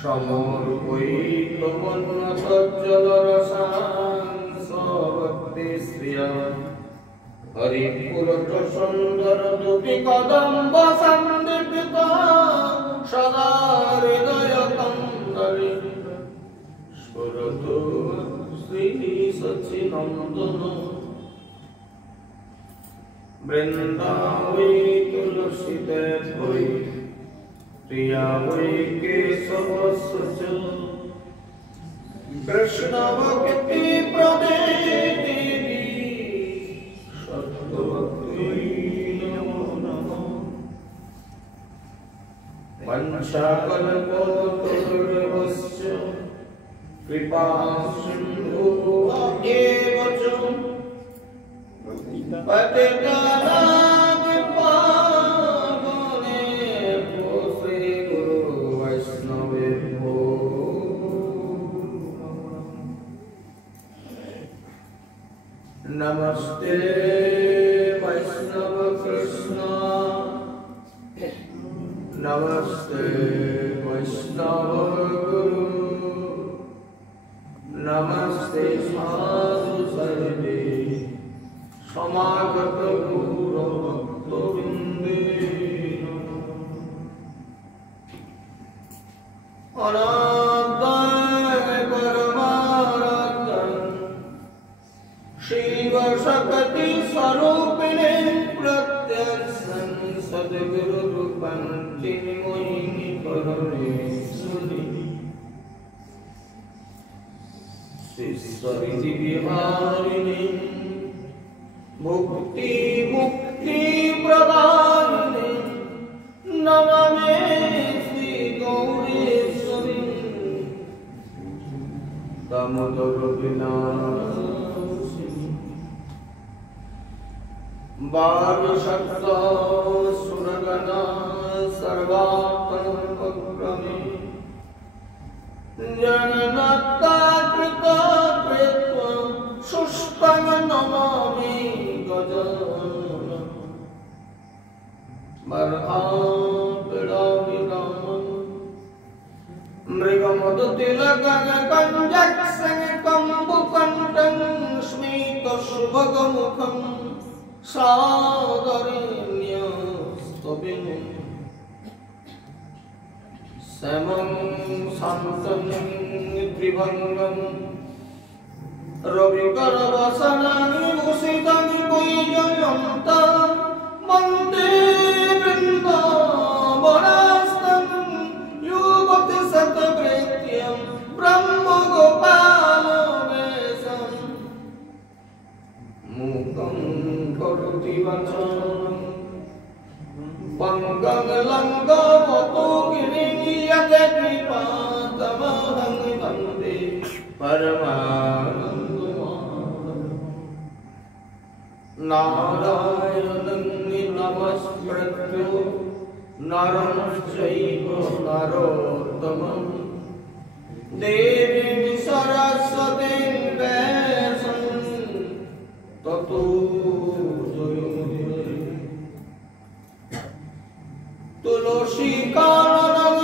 সমর্পয়িত মন্নত জলরসাং हरिपुरत सुंदर दुति कदम्ब सन्दीपित सदा हृदय कंदरी स्फुरतु श्री सच्चिनंदन वृंदावै तुलसी वै प्रिया वै केशवस्य कृष्ण भक्ति प्रदे देवी सत्वक्ति नमो नमः वंशाकल्पतरुर्भस्य कृपा सिन्धुः एव च पतितानां पावनेभ्यो श्रीगुरु वैष्णवेभ्यो नमस्ते वैष्णव कृष्ण नमस्ते वैष्णव गुरु नमस्ते साधु सर्वे समागत गौरभक्तवृन्दे अनाद्य परमाराध्यं शिव शक्ति स्वरूपिणे प्रत्यक्षं सद्गुरुरूपं चिन्मयि परमेश्वरि शिष्यरिति विहारिणि मुक्ति मुक्ति प्रदायिने नमामि श्री गौरीश्वरी दामोदर विनाशिनी बालशक्त सुरगणा सर्वात्मकक्रमे जननत्ता कृता कृत्वा सुष्ठं नमामि गजाननं मर्हापिडाभिरामं मृगमदतिलककञ्जक्सङ्कम्बुकण्ठं स्मितशुभगमुखं सादरेण्यस्तविनं समं शान्तं त्रिभङ्गं रविकरवसनानि भूषितानि वैजयन्तं वन्दे वृन्दावनास्तं युगपतिशतभृत्यं ब्रह्मगोपालवेशं मूकं करोति वचनं वङ्गं लङ्घयतो गिरिं यत् कृपातमहं वन्दे परमानन्दमाधवं नारायणं नमस्कृत्य नरं चैव नरोत्तमं देवीं सरस्वतीं व्यासं ततो जयमुदीरये तुलसीकाननं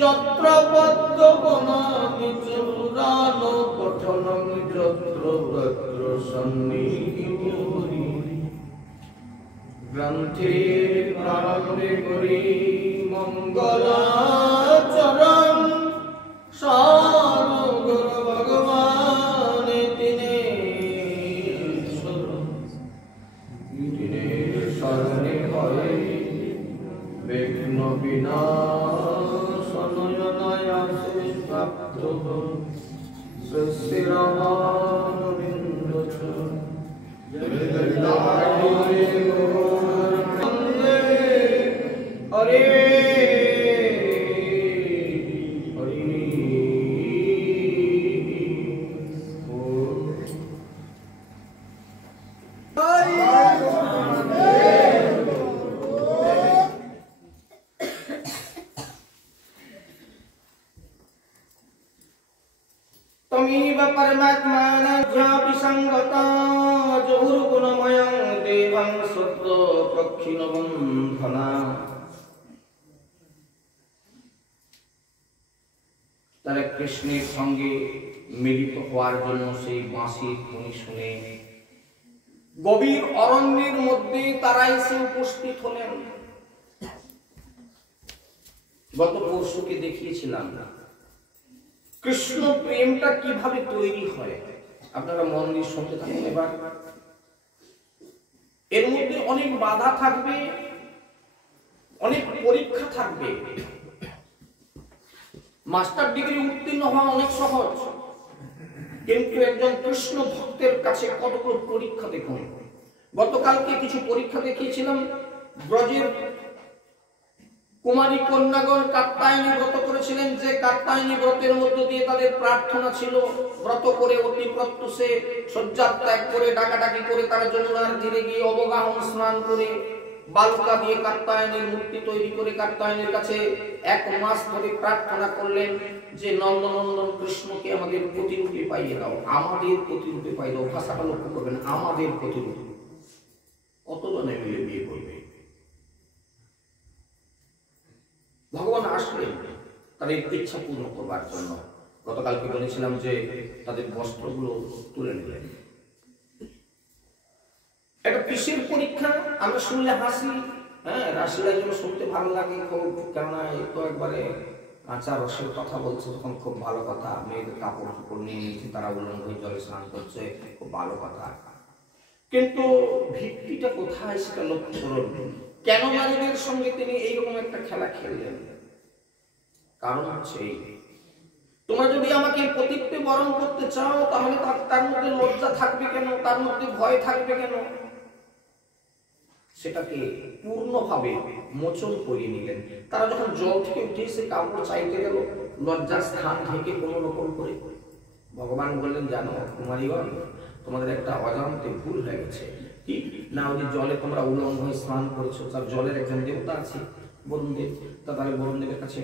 यत्र पद्मवनानि चूडालो पठनं यत्र तत्र सन्निहितो ग्रन्थे प्रारम्भे गुरि मङ्गलाचरणं साधु गुरु भगवान् शरणे हरे विघ्न विनाशनयनायासे प्राप्तः श्रीरामानुजं हरे तमेव परमात्मानं ज्ञापि संगता जहुर्गुणमयं देवं सत्त्वपक्षिणबन्धना তারা কৃষ্ণের সঙ্গে মিলিত হওয়ার জন্য সেই বাঁশির ধ্বনি শুনে গভীর অরণ্যের মধ্যে তারা এসে উপস্থিত হলেন। গত পরশুকে দেখিয়েছিলাম কৃষ্ণ প্রেমটা কিভাবে তৈরি হয়। আপনারা মন দিয়ে শুনতে থাকুন। এবার এর মধ্যে অনেক বাধা থাকবে, অনেক পরীক্ষা থাকবে। মাস্টার ডিগ্রি উত্তীর্ণ হওয়া অনেক সহজ, কিন্তু একজন কৃষ্ণ ভক্তের কাছে কতগুলো পরীক্ষা দেখুন। গতকালকে কিছু পরীক্ষা দেখিয়েছিলাম। ব্রজের কুমারী কন্যাগণ কাত্যায়নী ব্রত করেছিলেন, যে কাত্যায়নী ব্রতের মধ্য দিয়ে তাদের প্রার্থনা ছিল ব্রত করে অতি প্রত্যুষে শয্যা ত্যাগ করে ডাকাডাকি করে তারা যমুনার তীরে গিয়ে অবগাহন স্নান করে বালুকা দিয়ে কাত্যায়নীর মূর্তি তৈরি করে কাত্যায়নীর কাছে 1 মাস ধরে প্রার্থনা করলেন যে নন্দনন্দন কৃষ্ণকে আমাদের প্রতিরূপে পাইয়ে দাও, আমাদের প্রতিরূপে পাইয়ে দাও। ভাষাটা লক্ষ্য করবেন, আমাদের প্রতিরূপে। কতজনে মিলে বিয়ে করবে? ভগবান আসলেন তাদের ইচ্ছা পূর্ণ করবার জন্য। গতকালকে বলেছিলাম যে তাদের বস্ত্রগুলো তুলে নিলেন। একটা কিসের পরীক্ষা? আমরা শুনলে হাসি, হ্যাঁ, রাশিরা যেন শুনতে ভালো লাগে খুব, কেননা এই তো একবারে কাঁচা রসের কথা বলছে, তখন খুব ভালো কথা। মেয়েদের কাপড় চোপড় নিয়ে নিচ্ছে, তারা উলঙ্গ হয়ে জলে স্নান করছে, খুব ভালো কথা। কিন্তু ভিত্তিটা কোথায় সেটা লক্ষ্য করুন। কেন নারীদের সঙ্গে তিনি এইরকম একটা খেলা খেললেন? কারণ হচ্ছে তোমরা যদি আমাকে প্রতিজ্ঞে বরণ করতে চাও, তাহলে তার মধ্যে লজ্জা থাকবে কেন, তার মধ্যে ভয় থাকবে কেন? সেটাকে পূর্ণভাবে মোচন করিয়ে নিলেন। তারা যখন জল থেকে উঠে এসে কাপড় চাইতে গেল, লজ্জার স্থান থেকে কোনো রকম করে, ভগবান বললেন, জানো কুমারীগণ, তোমাদের একটা অজান্তে ভুল হয়ে গেছে। কি না, ওই জলে তোমরা উলঙ্গ হয়ে স্নান করেছো, তার জলের একজন দেবতা আছে বরুণদেব, তাহলে বরুণদেবের কাছে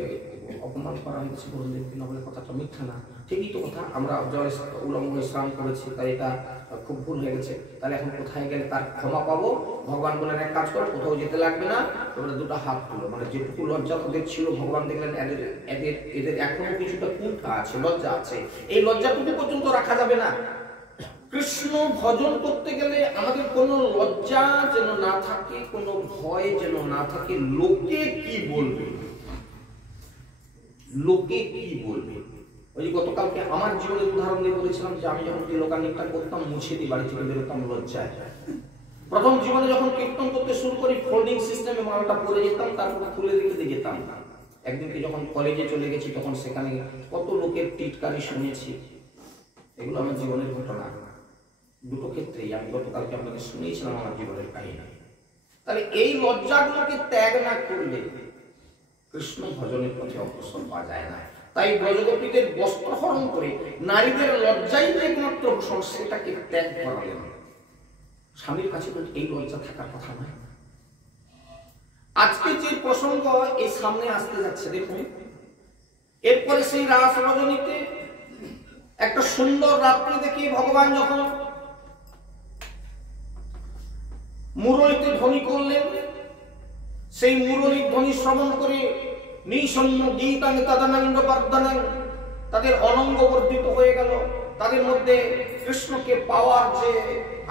অপমান করা হয়েছে বরুণদেবকে, না বলে কথাটা মিথ্যা না। ঠিকই তো কথা, আমরা জলে উলঙ্গ হয়ে স্নান করেছি, তাই এটা খুব ভুল হয়ে গেছে। তাহলে এখন কোথায় গেলে তার ক্ষমা পাবো? ভগবান বলেন, এক কাজ করো, কোথাও যেতে লাগবে না, তোমরা 2টা হাত তুলো। মানে যেটুকু লজ্জা তাদের ছিল, ভগবান দেখলেন এদের এখনো কিছুটা কুণ্ঠা আছে, লজ্জা আছে, এই লজ্জাটুকু পর্যন্ত রাখা যাবে না। কৃষ্ণ ভজন করতে গেলে আমাদের কোনো লজ্জা যেন না থাকে, কোনো ভয় যেন না থাকে। লোকে কি বলবে, লোকে কি বলবে? ওই গতকালকে আমার জীবনের উদাহরণ দিয়ে বলেছিলাম যে আমি যখন তিলকানিকটা করতাম, মুছে দিয়ে বাড়ি থেকে বেরোতাম লজ্জায়। প্রথম জীবনে যখন কীর্তন করতে শুরু করি, ফোল্ডিং সিস্টেমে মালাটা পরে যেতাম, তারপর খুলে রেখে যেতাম। একদিনকে যখন কলেজে চলে গেছি, তখন সেখানে কত লোকের টিটকারি শুনেছি। এগুলো আমার জীবনের ঘটনা। 2টো ক্ষেত্রেই আমি গতকালকে আপনাকে শুনিয়েছিলাম আমার জীবনের কাহিনী। তাহলে এই লজ্জাগুলোকে ত্যাগ না করলে কৃষ্ণ ভজনের পথে অগ্রসর পাওয়া যায় না। তাই ব্রজগোপীদের বস্ত্রহরণ করে নারীদের লজ্জাই যে একমাত্র ভূষণ, সেটাকে ত্যাগ করালেন। স্বামীর কাছে তো এই লজ্জা থাকার কথা না। আজকে যে প্রসঙ্গ এই সামনে আসতে যাচ্ছে দেখুন, এরপরে সেই রাস রজনীতে একটা সুন্দর রাত্রি দেখে ভগবান যখন মুরলীতে ধ্বনি করলেন, সেই মুরলীর ধ্বনি শ্রবণ করে নিঃসন্ন গীতাং তদানন্দ বর্ধনাং, তাদের অনঙ্গ বর্ধিত হয়ে গেল। তাদের মধ্যে কৃষ্ণকে পাওয়ার যে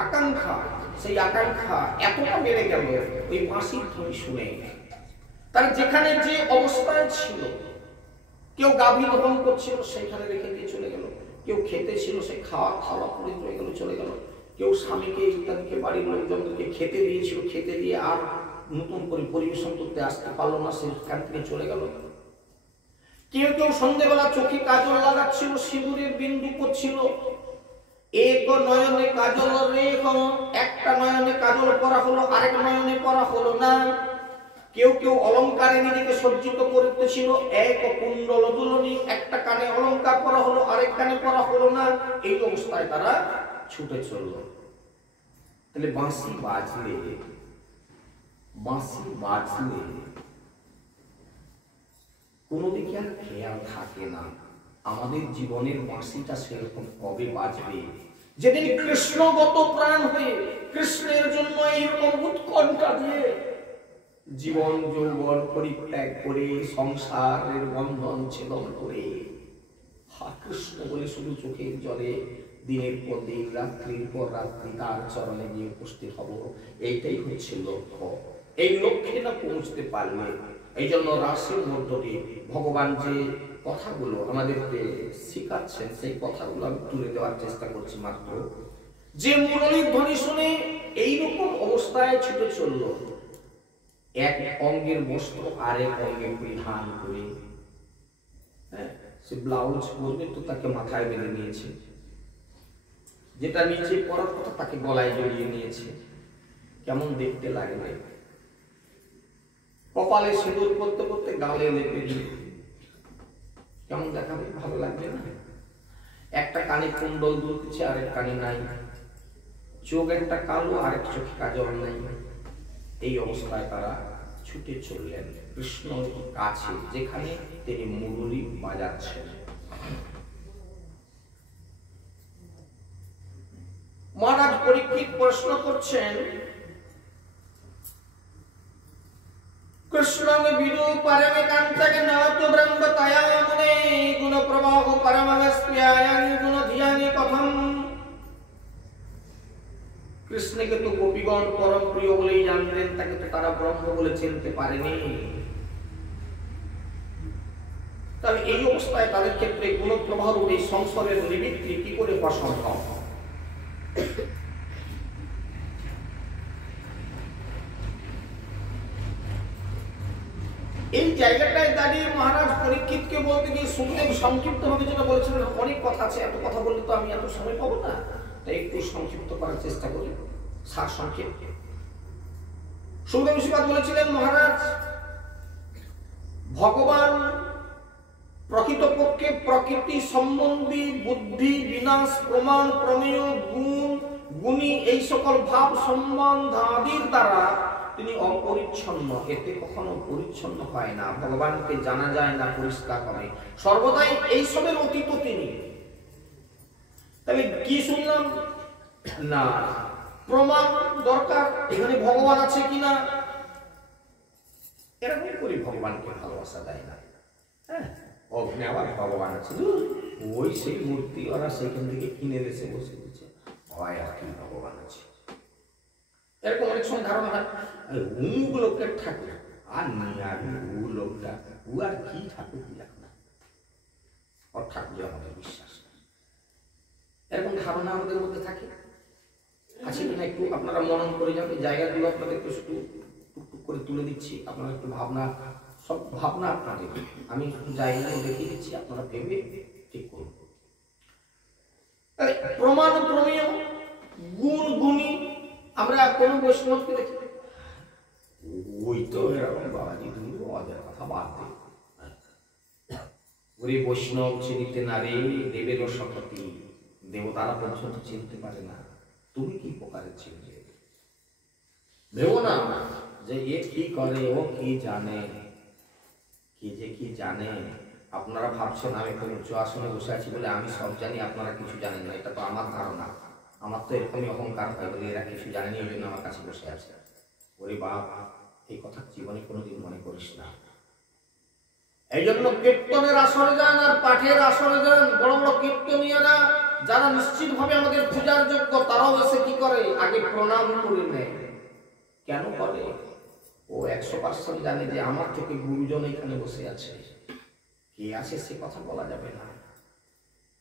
আকাঙ্ক্ষা, সেই আকাঙ্ক্ষা এতটা বেড়ে গেল ওই বাঁশির ধ্বনি শুনে। তার যেখানে যে অবস্থায় ছিল, কেউ গাভী দহন করছিল, সেখানে রেখে দিয়ে চলে গেল। কেউ খেতে ছিল, সে খাওয়া করে চলে গেল। কেউ স্বামীকে ইত্যাদিকে বাড়ির লোকজনকে খেতে দিয়েছিল, খেতে দিয়ে আর নতুন করে পরিবেশন করতে আসতে পারলো না, সেখান থেকে চলে গেল। কেউ কেউ সন্ধ্যেবেলা চোখে কাজল লাগাচ্ছিল, সিঁদুরের বিন্দু পড়ছিল। এক নয়নে কাজল রেখ, একটা নয়নে কাজল পরা হলো, আরেক নয়নে পরা হলো না। কেউ কেউ অলঙ্কারে নিজেকে সজ্জিত করতেছিল, এক কুণ্ডল দুলনি, একটা কানে অলঙ্কার পরা হলো, আরেক কানে পরা হলো না। এই অবস্থায় তারা ছুটে চলল। তাহলে বাঁশি বাজলে কোনো দিকে আর খেয়াল থাকে না। আমাদের জীবনের বাঁশিটা সেরকম কবে বাজবে? যেদিন কৃষ্ণগত প্রাণ হয়ে কৃষ্ণের জন্য এইরকম উৎকণ্ঠা দিয়ে জীবন যৌবন পরিত্যাগ করে সংসারের বন্ধন ছেদন করে হা কৃষ্ণ বলে শুধু চোখের জলে দিনের পর দিন রাত্রির পর রাত্রি তার চরণে গিয়ে উপস্থিত হব, এইটাই হচ্ছে লক্ষ্য। এই লক্ষ্যে না পৌঁছতে পারলে, এই জন্য রাসের মধ্য দিয়ে ভগবান যে কথাগুলো আমাদেরকে শিখাচ্ছেন সেই কথাগুলো আমি তুলে দেওয়ার চেষ্টা করছি মাত্র। যে মুরলীর ধ্বনি শুনে এইরকম অবস্থায় ছুটে চলল, এক অঙ্গের বস্ত্র আরেক অঙ্গে পরিধান করে, সে ব্লাউজ পরবে তো তাকে মাথায় বেঁধে নিয়েছে, যেটা নিচে পরার কথা তাকে গলায় জড়িয়ে নিয়েছে। কেমন দেখতে লাগবে? কপালে সিঁদুর করতে করতে গালে লেপে দিয়ে কেমন দেখাবে? ভালো লাগবে না? একটা কানে কুণ্ডল দুলছে আরেক কানে নাই, চোখ একটা কালো আরেক চোখে কাজল নাই। এই অবস্থায় তারা ছুটে চললেন কৃষ্ণর কাছে, যেখানে তিনি মুরলী বাজাচ্ছেন। মহারাজ পরীক্ষিত প্রশ্ন করছেন, কৃষ্ণ বিদু পরমে কান্তকে নত ব্রহ্মতয়া মুনে গুণ প্রবাহ পরমস্যায়ং গুণ ধিয়ানি কথম। কৃষ্ণকে তো গোপীগণ পরম প্রিয় বলেই জানতেন, তাকে তো তারা ব্রহ্ম বলে চিনতে পারেনি। তবে এই অবস্থায় তাদের ক্ষেত্রে গুণপ্রবাহ এই সংসারের নিবৃত্তি কি করে হওয়া সম্ভব? এই জায়গাটায় দাঁড়িয়ে মহারাজ পরীক্ষিতকে বলতে গিয়ে সুখদেব সংক্ষিপ্ত ভাবে যেটা বলেছিলেন, অনেক কথা আছে, এত কথা বললে তো আমি এত সময় পাবো না, তাই একটু সংক্ষিপ্ত করার চেষ্টা করি, সার সংক্ষেপ। সুখদেব ঋষিপাদ বলেছিলেন, মহারাজ ভগবান প্রকৃতপক্ষে প্রকৃতি সম্বন্ধী বুদ্ধি বিনাশ প্রমাণ প্রমেয় গুণ গুণী এই সকল ভাব সম্বন্ধাদির দ্বারা তিনি অপরিচ্ছন্ন, এতে কখনো পরিচ্ছন্ন হয় না, ভগবানকে জানা যায় না পরিষ্কার হবে, সর্বদাই এইসবের অতীত তিনি। তাহলে কি শুনলাম না প্রমাণ দরকার, এখানে ভগবান আছে কিনা, এরকম করে ভগবানকে ভালোবাসা দেয় না। হ্যাঁ, ওখানে আবার ভগবান আছে, ওই সেই মূর্তি ওরা সেখান থেকে কিনে দেশে বসে দিচ্ছে, হয় আর কি ভগবান আছে, এরকম অনেক সময় ধারণা হয়। অমুক লোকের ঠাকুর আর নিয়ারি ও লোকটা, ও আর কি ঠাকুর দেখ না, ওর ঠাকুর আমাদের বিশ্বাস না, এরকম ধারণা আমাদের মধ্যে থাকে। আছে কিনা একটু আপনারা মনন করে যান, এই জায়গাগুলো আপনাদের একটু টুকটুক করে তুলে দিচ্ছি, আপনারা একটু ভাবনা, সব ভাবনা আপনাদের, আমি শুধু জায়গাগুলো দেখিয়ে দিচ্ছি, আপনারা ভেবে ঠিক করুন। প্রমাণ প্রমেয় গুণ গুণী, আমরা কোন বৈষ্ণবকে দেখি ওই তো এরকম বাবাজি, তুমি ওদের কথা বাদ দে, ওরে বৈষ্ণব চিনিতে না রে দেবের শপথি, দেবতারা পর্যন্ত চিনতে পারে না, তুমি কি প্রকারে চিনবে? ভেবো না যে এ কি করে, ও কি জানে, কি যে কি জানে। আপনারা ভাবছেন আমি কোন উচ্চ আসনে বসে আছি বলে আমি সব জানি, আপনারা কিছু জানেন না, এটা তো আমার ধারণা, আমার তো এরকমই অহংকার হয় বলে এরা কিছু জানেনি, ওই জন্য আমার কাছে বসে আছে। ওরে বাপ, এই কথা জীবনে কোনোদিন মনে করিস না। এই জন্য কীর্তনের আসরে যান আর পাঠের আসরে যান, বড় বড় কীর্তনীয়রা যারা নিশ্চিত ভাবে আমাদের পূজার যোগ্য, তারাও এসে কি করে, আগে প্রণাম করে নেয়। কেন করে? ও 100% জানে যে আমার থেকে গুরুজন এখানে বসে আছে, কে আছে সে কথা বলা যাবে না।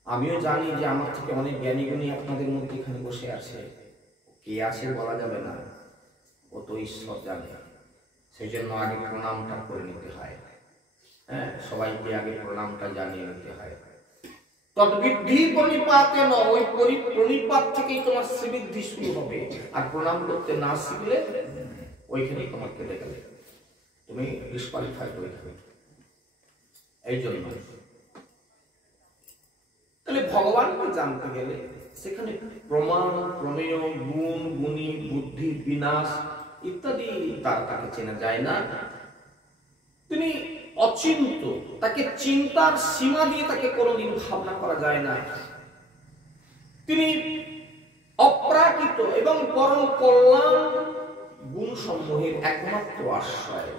আমিও জানি যে আমার থেকে অনেক জ্ঞানী গুণী আপনাদের মধ্যে এখানে বসে আছে, কে আছে বলা যাবে না, ও তো ঈশ্বর জানে। সেই জন্য আগে প্রণামটা করে নিতে হয়। হ্যাঁ, সবাইকে আগে প্রণামটা জানিয়ে নিতে হয়। তদ্বৃদ্ধি প্রণিপাতে ন, ওই প্রণিপাত থেকেই তোমার শ্রীবৃদ্ধি শুরু হবে। আর প্রণাম করতে না শিখলে ওইখানেই তোমার কেটে গেলে, তুমি ডিসকোয়ালিফাইড হয়ে যাবে। এই জন্য তাহলে ভগবানকে জানতে গেলে সেখানে প্রমাণ প্রমেয় গুণ গুণী বুদ্ধি বিনাশ ইত্যাদি তাকে চেনা যায় না। তিনি অচিন্ত, তাকে চিন্তার সীমা দিয়ে তাকে কোনোদিন ভাবনা করা যায় না। তিনি অপ্রাকৃত এবং পরম কল্যাণ গুণ সমূহের একমাত্র আশ্রয়,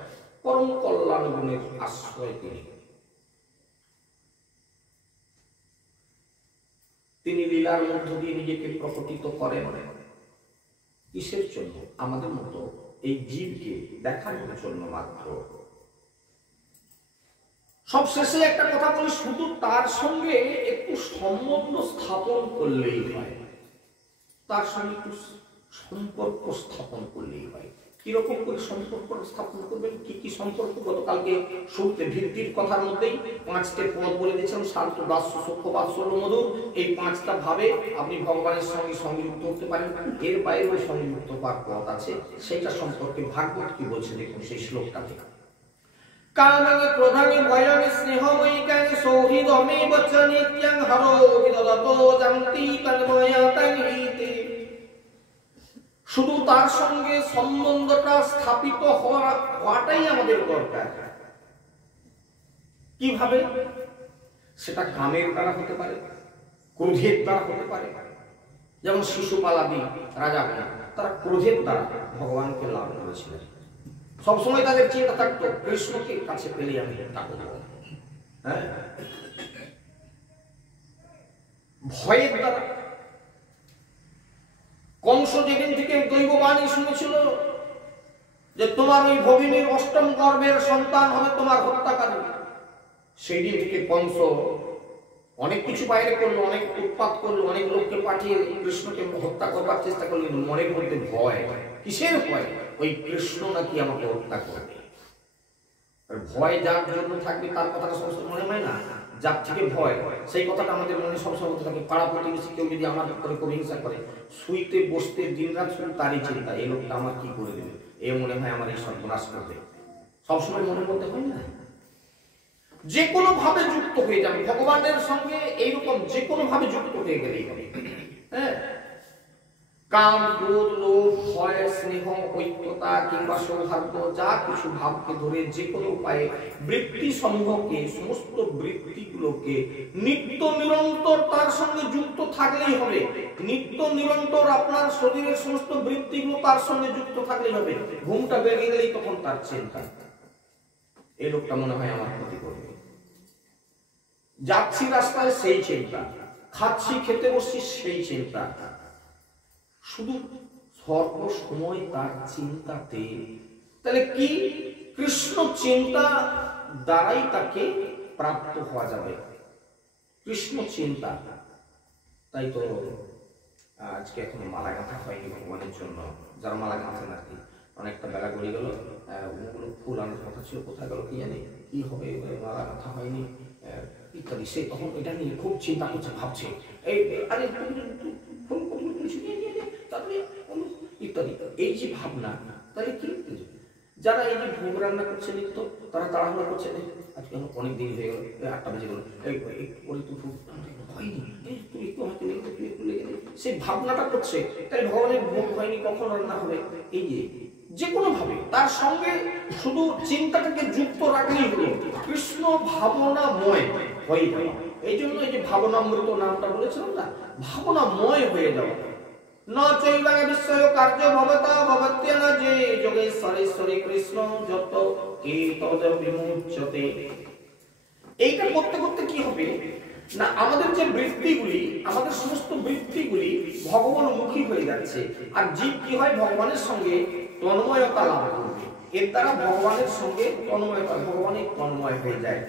পরম কল্যাণ গুণের আশ্রয় তিনি। তিনি লীলার মধ্য দিয়ে নিজেকে প্রকটিত করেন কিসের জন্য? আমাদের মতো এই জীবকে দেখানোর জন্য মাত্র। সবশেষে একটা কথা বলি, শুধু তার সঙ্গে একটু সম্বন্ধ স্থাপন করলেই হয়, তার সঙ্গে একটু সম্পর্ক স্থাপন করলেই হয়। কিরকম করে সম্পর্ক স্থাপন করবেন? কি কি সম্পর্ক? গতকালকে শুরুতে ভিত্তির কথার মধ্যেই 5টে পদ বলে দিয়েছিলাম, শান্ত, দাস্য, সূক্ষ্ম, বাৎসল্য, মধুর। এই 5টা ভাবে আপনি ভগবানের সঙ্গে সংযুক্ত হতে পারেন। এর বাইরেও সংযুক্ত হওয়ার পথ আছে, সেটা সম্পর্কে ভাগবত কি বলছে দেখুন সেই শ্লোকটা থেকে। কামে ক্রোধানে ভয়নে স্নেহময়িকানে সৌহৃদমে বচনিত্যং হরো বিদদতো জান্তি তন্ময়তানিতে। শুধু তার সঙ্গে সম্বন্ধটা স্থাপিত হওয়াটাই আমাদের দরকার। কিভাবে? সেটা কামের দ্বারা হতে পারে, ক্রোধের দ্বারা হতে পারে। যেমন শিশুপালাদি রাজা, তারা ক্রোধের দ্বারা ভগবানকে লাভ করেছিলেন। সবসময় তাদের চিন্তা থাকতো কৃষ্ণকে কাছে পেলে আমি তাকে দেব। হ্যাঁ, ভয়ের দ্বারা। কংস যেদিন থেকে দৈববাণী শুনেছিল যে তোমার ওই ভগিনীর অষ্টম গর্ভের সন্তান হবে তোমার হত্যাকারী, সেই দিন থেকে কংস অনেক কিছু বাইরে করলো, অনেক উৎপাত করলো, অনেক লোককে পাঠিয়ে কৃষ্ণকে হত্যা করবার চেষ্টা করলো। মনের মধ্যে ভয়। কিসের ভয়? ওই কৃষ্ণ নাকি আমাকে হত্যা করবে। ভয় যার জন্য থাকবে তার কথাটা সবসময় মনে হয় না, যার থেকে ভয় সেই কথাটা আমাদের মনে সবসময় হতে থাকে। পাড়া প্রতিবেশী কেউ যদি আমার করে হিংসা করে, শুইতে বসতে দিনরাত শুধু তারই চিন্তা, এই লোকটা আমার কি করে দেবে, এ মনে হয় আমার এই সর্বনাশ করবে, সবসময় মনের মধ্যে হয় না। যে কোনো ভাবে যুক্ত হয়ে যাবে ভগবানের সঙ্গে, এইরকম যে কোনো ভাবে যুক্ত হয়ে গেলেই হবে। হ্যাঁ, কাম, ক্রোধ, লোভ, ভয়, স্নেহ, ঐক্যতা কিংবা সৌহার্দ্য, যা কিছু ভাবকে ধরে যে কোনো উপায়ে বৃত্তি সমূহকে, সমস্ত বৃত্তিগুলোকে নিত্য নিরন্তর তার সঙ্গে যুক্ত থাকলেই হবে। নিত্য নিরন্তর আপনার শরীরের সমস্ত বৃত্তিগুলো তার সঙ্গে যুক্ত থাকলেই হবে। ঘুমটা বেরিয়ে গেলেই তখন তার চিন্তা, এই লোকটা মনে হয় আমার ক্ষতি করবে। যাচ্ছি রাস্তায় সেই চিন্তা, খাচ্ছি খেতে বসছি সেই চিন্তা, শুধু সর্ব সময় তার চিন্তাতে। তাহলে কি? কৃষ্ণ চিন্তা দ্বারাই তাকে প্রাপ্ত হওয়া যাবে। কৃষ্ণ চিন্তা। তাই তো আজকে এখনো মালা গাঁথা হয়নি ভগবানের জন্য। যারা মালা গাঁথেন আর কি, অনেকটা বেলা গড়িয়ে গেল, ওগুলো ফুল আনার কথা ছিল, কোথায় গেল কি জানি, কি হবে, মালা গাঁথা হয়নি ইত্যাদি। সে তখন এটা নিয়ে খুব চিন্তা করছে, ভাবছে এই আরে ফুল তারপরে ইত্যাদি, এই যে ভাবনা। তাহলে কি? যারা এই যে ভোগ রান্না করছে নিত্য, তারা তাড়াহুড়া করছে, আজকে অনেক দেরি হয়ে গেল, 8টা বেজে গেল, হয়নি, তুই একটু আমাকে লেগে নেই, সেই ভাবনাটা করছে। তাহলে ভগবানের ভোগ হয়নি, কখন রান্না হবে? এই যে কোনো ভাবে তার সঙ্গে শুধু চিন্তাটাকে যুক্ত রাখলেই হলো। কৃষ্ণ ভাবনাময় হয়ে যাওয়া। এই জন্য এই যে ভাবনামৃত নামটা বলেছিলাম না, ভাবনাময় হয়ে যাওয়া। না চৈবাগে বিস্ময় কার্য ভবতা ভবত্যেন যে যোগেশ্বরেশ্বরী কৃষ্ণ যত এতদ বিমুচ্যতে। এইটা করতে করতে কি হবে না, আমাদের যে বৃত্তিগুলি, আমাদের সমস্ত বৃত্তিগুলি ভগবানমুখী হয়ে যাচ্ছে। আর জীব কি হয়? ভগবানের সঙ্গে তন্ময়তা লাভ করবে। এর দ্বারা ভগবানের সঙ্গে তন্ময়তা, ভগবানের তন্ময় হয়ে যায়।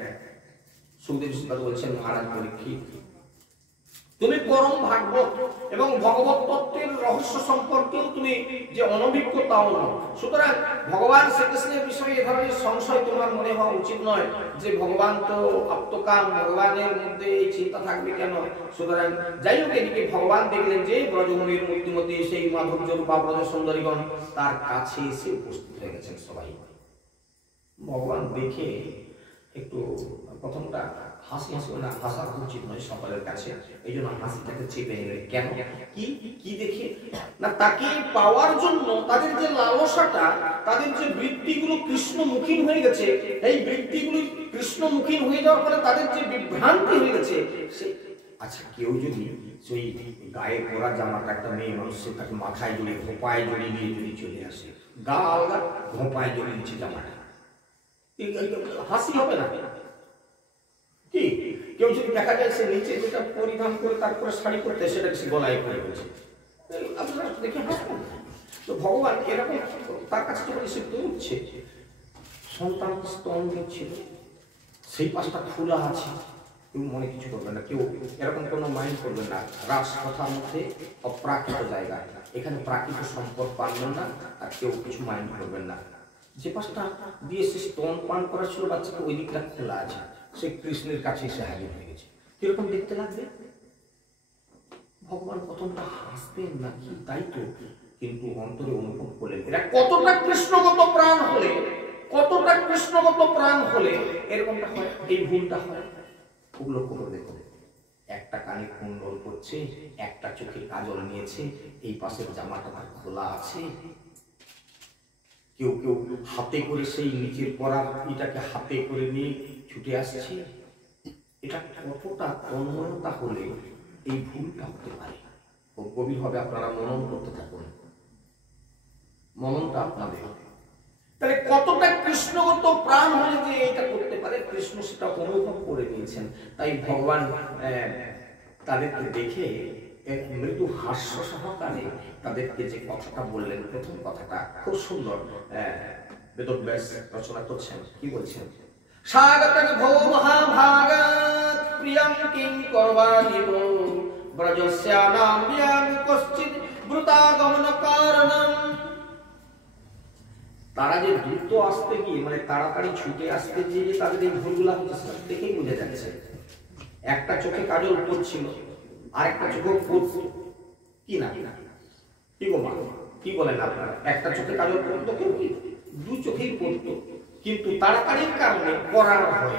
সুখদেব সুন্দর বলছেন, মহারাজ পরীক্ষিত, তুমি পরম ভাগবত এবং ভগবত তত্ত্বের রহস্য সম্পর্কে তুমি যে অনভিজ্ঞ তাও নও। সুতরাং ভগবান শ্রীকৃষ্ণের বিষয়ে এ ধরনের সংশয় তোমার মনে হওয়া উচিত নয় যে ভগবান তো আপ্তকাম, ভগবানের মধ্যে এই চিন্তা থাকবে কেন। সুতরাং যাই হোক, এদিকে ভগবান দেখলেন যে ব্রজভূমির মধ্যে সেই মাধুর্য রূপা ব্রজ সুন্দরীগণ তার কাছে এসে উপস্থিত হয়ে গেছেন সবাই। ভগবান দেখে একটু প্রথমটা হাসি না, হাসা উচিত নয় সকলের কাছে, এই জন্য হাসিটাকে চেপে নিলেন। কেন? কি দেখে না, তাকে পাওয়ার জন্য তাদের যে লালসাটা, তাদের যে বৃত্তিগুলো কৃষ্ণমুখী হয়ে গেছে, এই বৃত্তিগুলো কৃষ্ণমুখী হয়ে যাওয়ার ফলে তাদের যে বিভ্রান্তি হয়ে গেছে। আচ্ছা, কেউ যদি সেই গায়ে পরা জামাটা একটা মেয়ে মানুষ তাকে মাথায় জড়িয়ে ঘোপায় জড়িয়ে নিয়ে যদি চলে আসে, গা আলগা ঘোপায় জড়িয়ে নিচ্ছে জামাটা, হাসি হবে না? কি কেউ যদি দেখা যায় সে নিচে যেটা পরিধান করে তারপরে শাড়ি পরতে সেটাকে সে গলায় পরে রয়েছে, আপনারা দেখে হাসবেন। তো ভগবান এরকম তার কাছে যখন সে পৌঁছছে, সন্তান স্তন ছিল, সেই পাশটা খোলা আছে, কেউ মনে কিছু করবেন না, কেউ এরকম কোনো মাইন্ড করবেন না। রাস কথার মধ্যে অপ্রাকৃত জায়গা, এখানে প্রাকৃত সম্পদ পাবেন না, আর কেউ কিছু মাইন্ড করবেন না। যে পাশটা দিয়ে সে স্তন পান করা ছিল বাচ্চাকে, ওই দিকটা খোলা আছে, সে কৃষ্ণের কাছে এসে হাজির হয়ে গেছে। কিরকম দেখতে লাগবে? ভগবান প্রথমটা হাসবেন নাকি তাই তো, কিন্তু অন্তরে অনুভব করলেন এরা কতটা কৃষ্ণগত প্রাণ হলে, কতটা কৃষ্ণগত প্রাণ হলে এরকমটা হয়, এই ভুলটা হয়। খুব লক্ষ্য করে দেখুন, একটা কানে কুণ্ডল করছে, একটা চোখে কাজল নিয়েছে, এই পাশের জামাটা তার খোলা আছে, কেউ কেউ হাতে করে সেই নিচের পরা এটাকে হাতে করে নিয়ে ছুটে আসছে। এটা কতটা তন্ময়তা হলে এই ভুলটা হতে পারে? খুব গভীরভাবে আপনারা মনন করতে থাকুন, মননটা আপনাদের। তাহলে কতটা কৃষ্ণগত প্রাণ হলে যে এটা করতে পারে, কৃষ্ণ সেটা অনুভব করে নিয়েছেন। তাই ভগবান তাদেরকে দেখে এক মৃদু হাস্য সহকারে তাদেরকে যে কথাটা বললেন, প্রথম কথাটা খুব সুন্দর, বেদব্যাস রচনা করছেন, কি বলছেন? স্বাগতং ভো মহাভাগাৎ প্রিয়ং কিং করবানিব ব্রজস্যানাম বিয়াং কশ্চিৎ ব্রুতাগমন কারণম। তারা যে দ্রুত আসতে গিয়ে, মানে তাড়াতাড়ি ছুটে আসতে গিয়ে যে তাদের এই ভুলগুলা হচ্ছে, সেটা দেখেই বোঝা যাচ্ছে। একটা চোখে কাজল পড়ছিল, আর একটা চোখে পড়তো কি না, কি গো মা, কি বলেন আপনারা? একটা চোখে কাজল পড়তো, কেউ কি দু চোখেই পড়তো, কিন্তু তাড়াতাড়ির কারণে পড়ার হয়।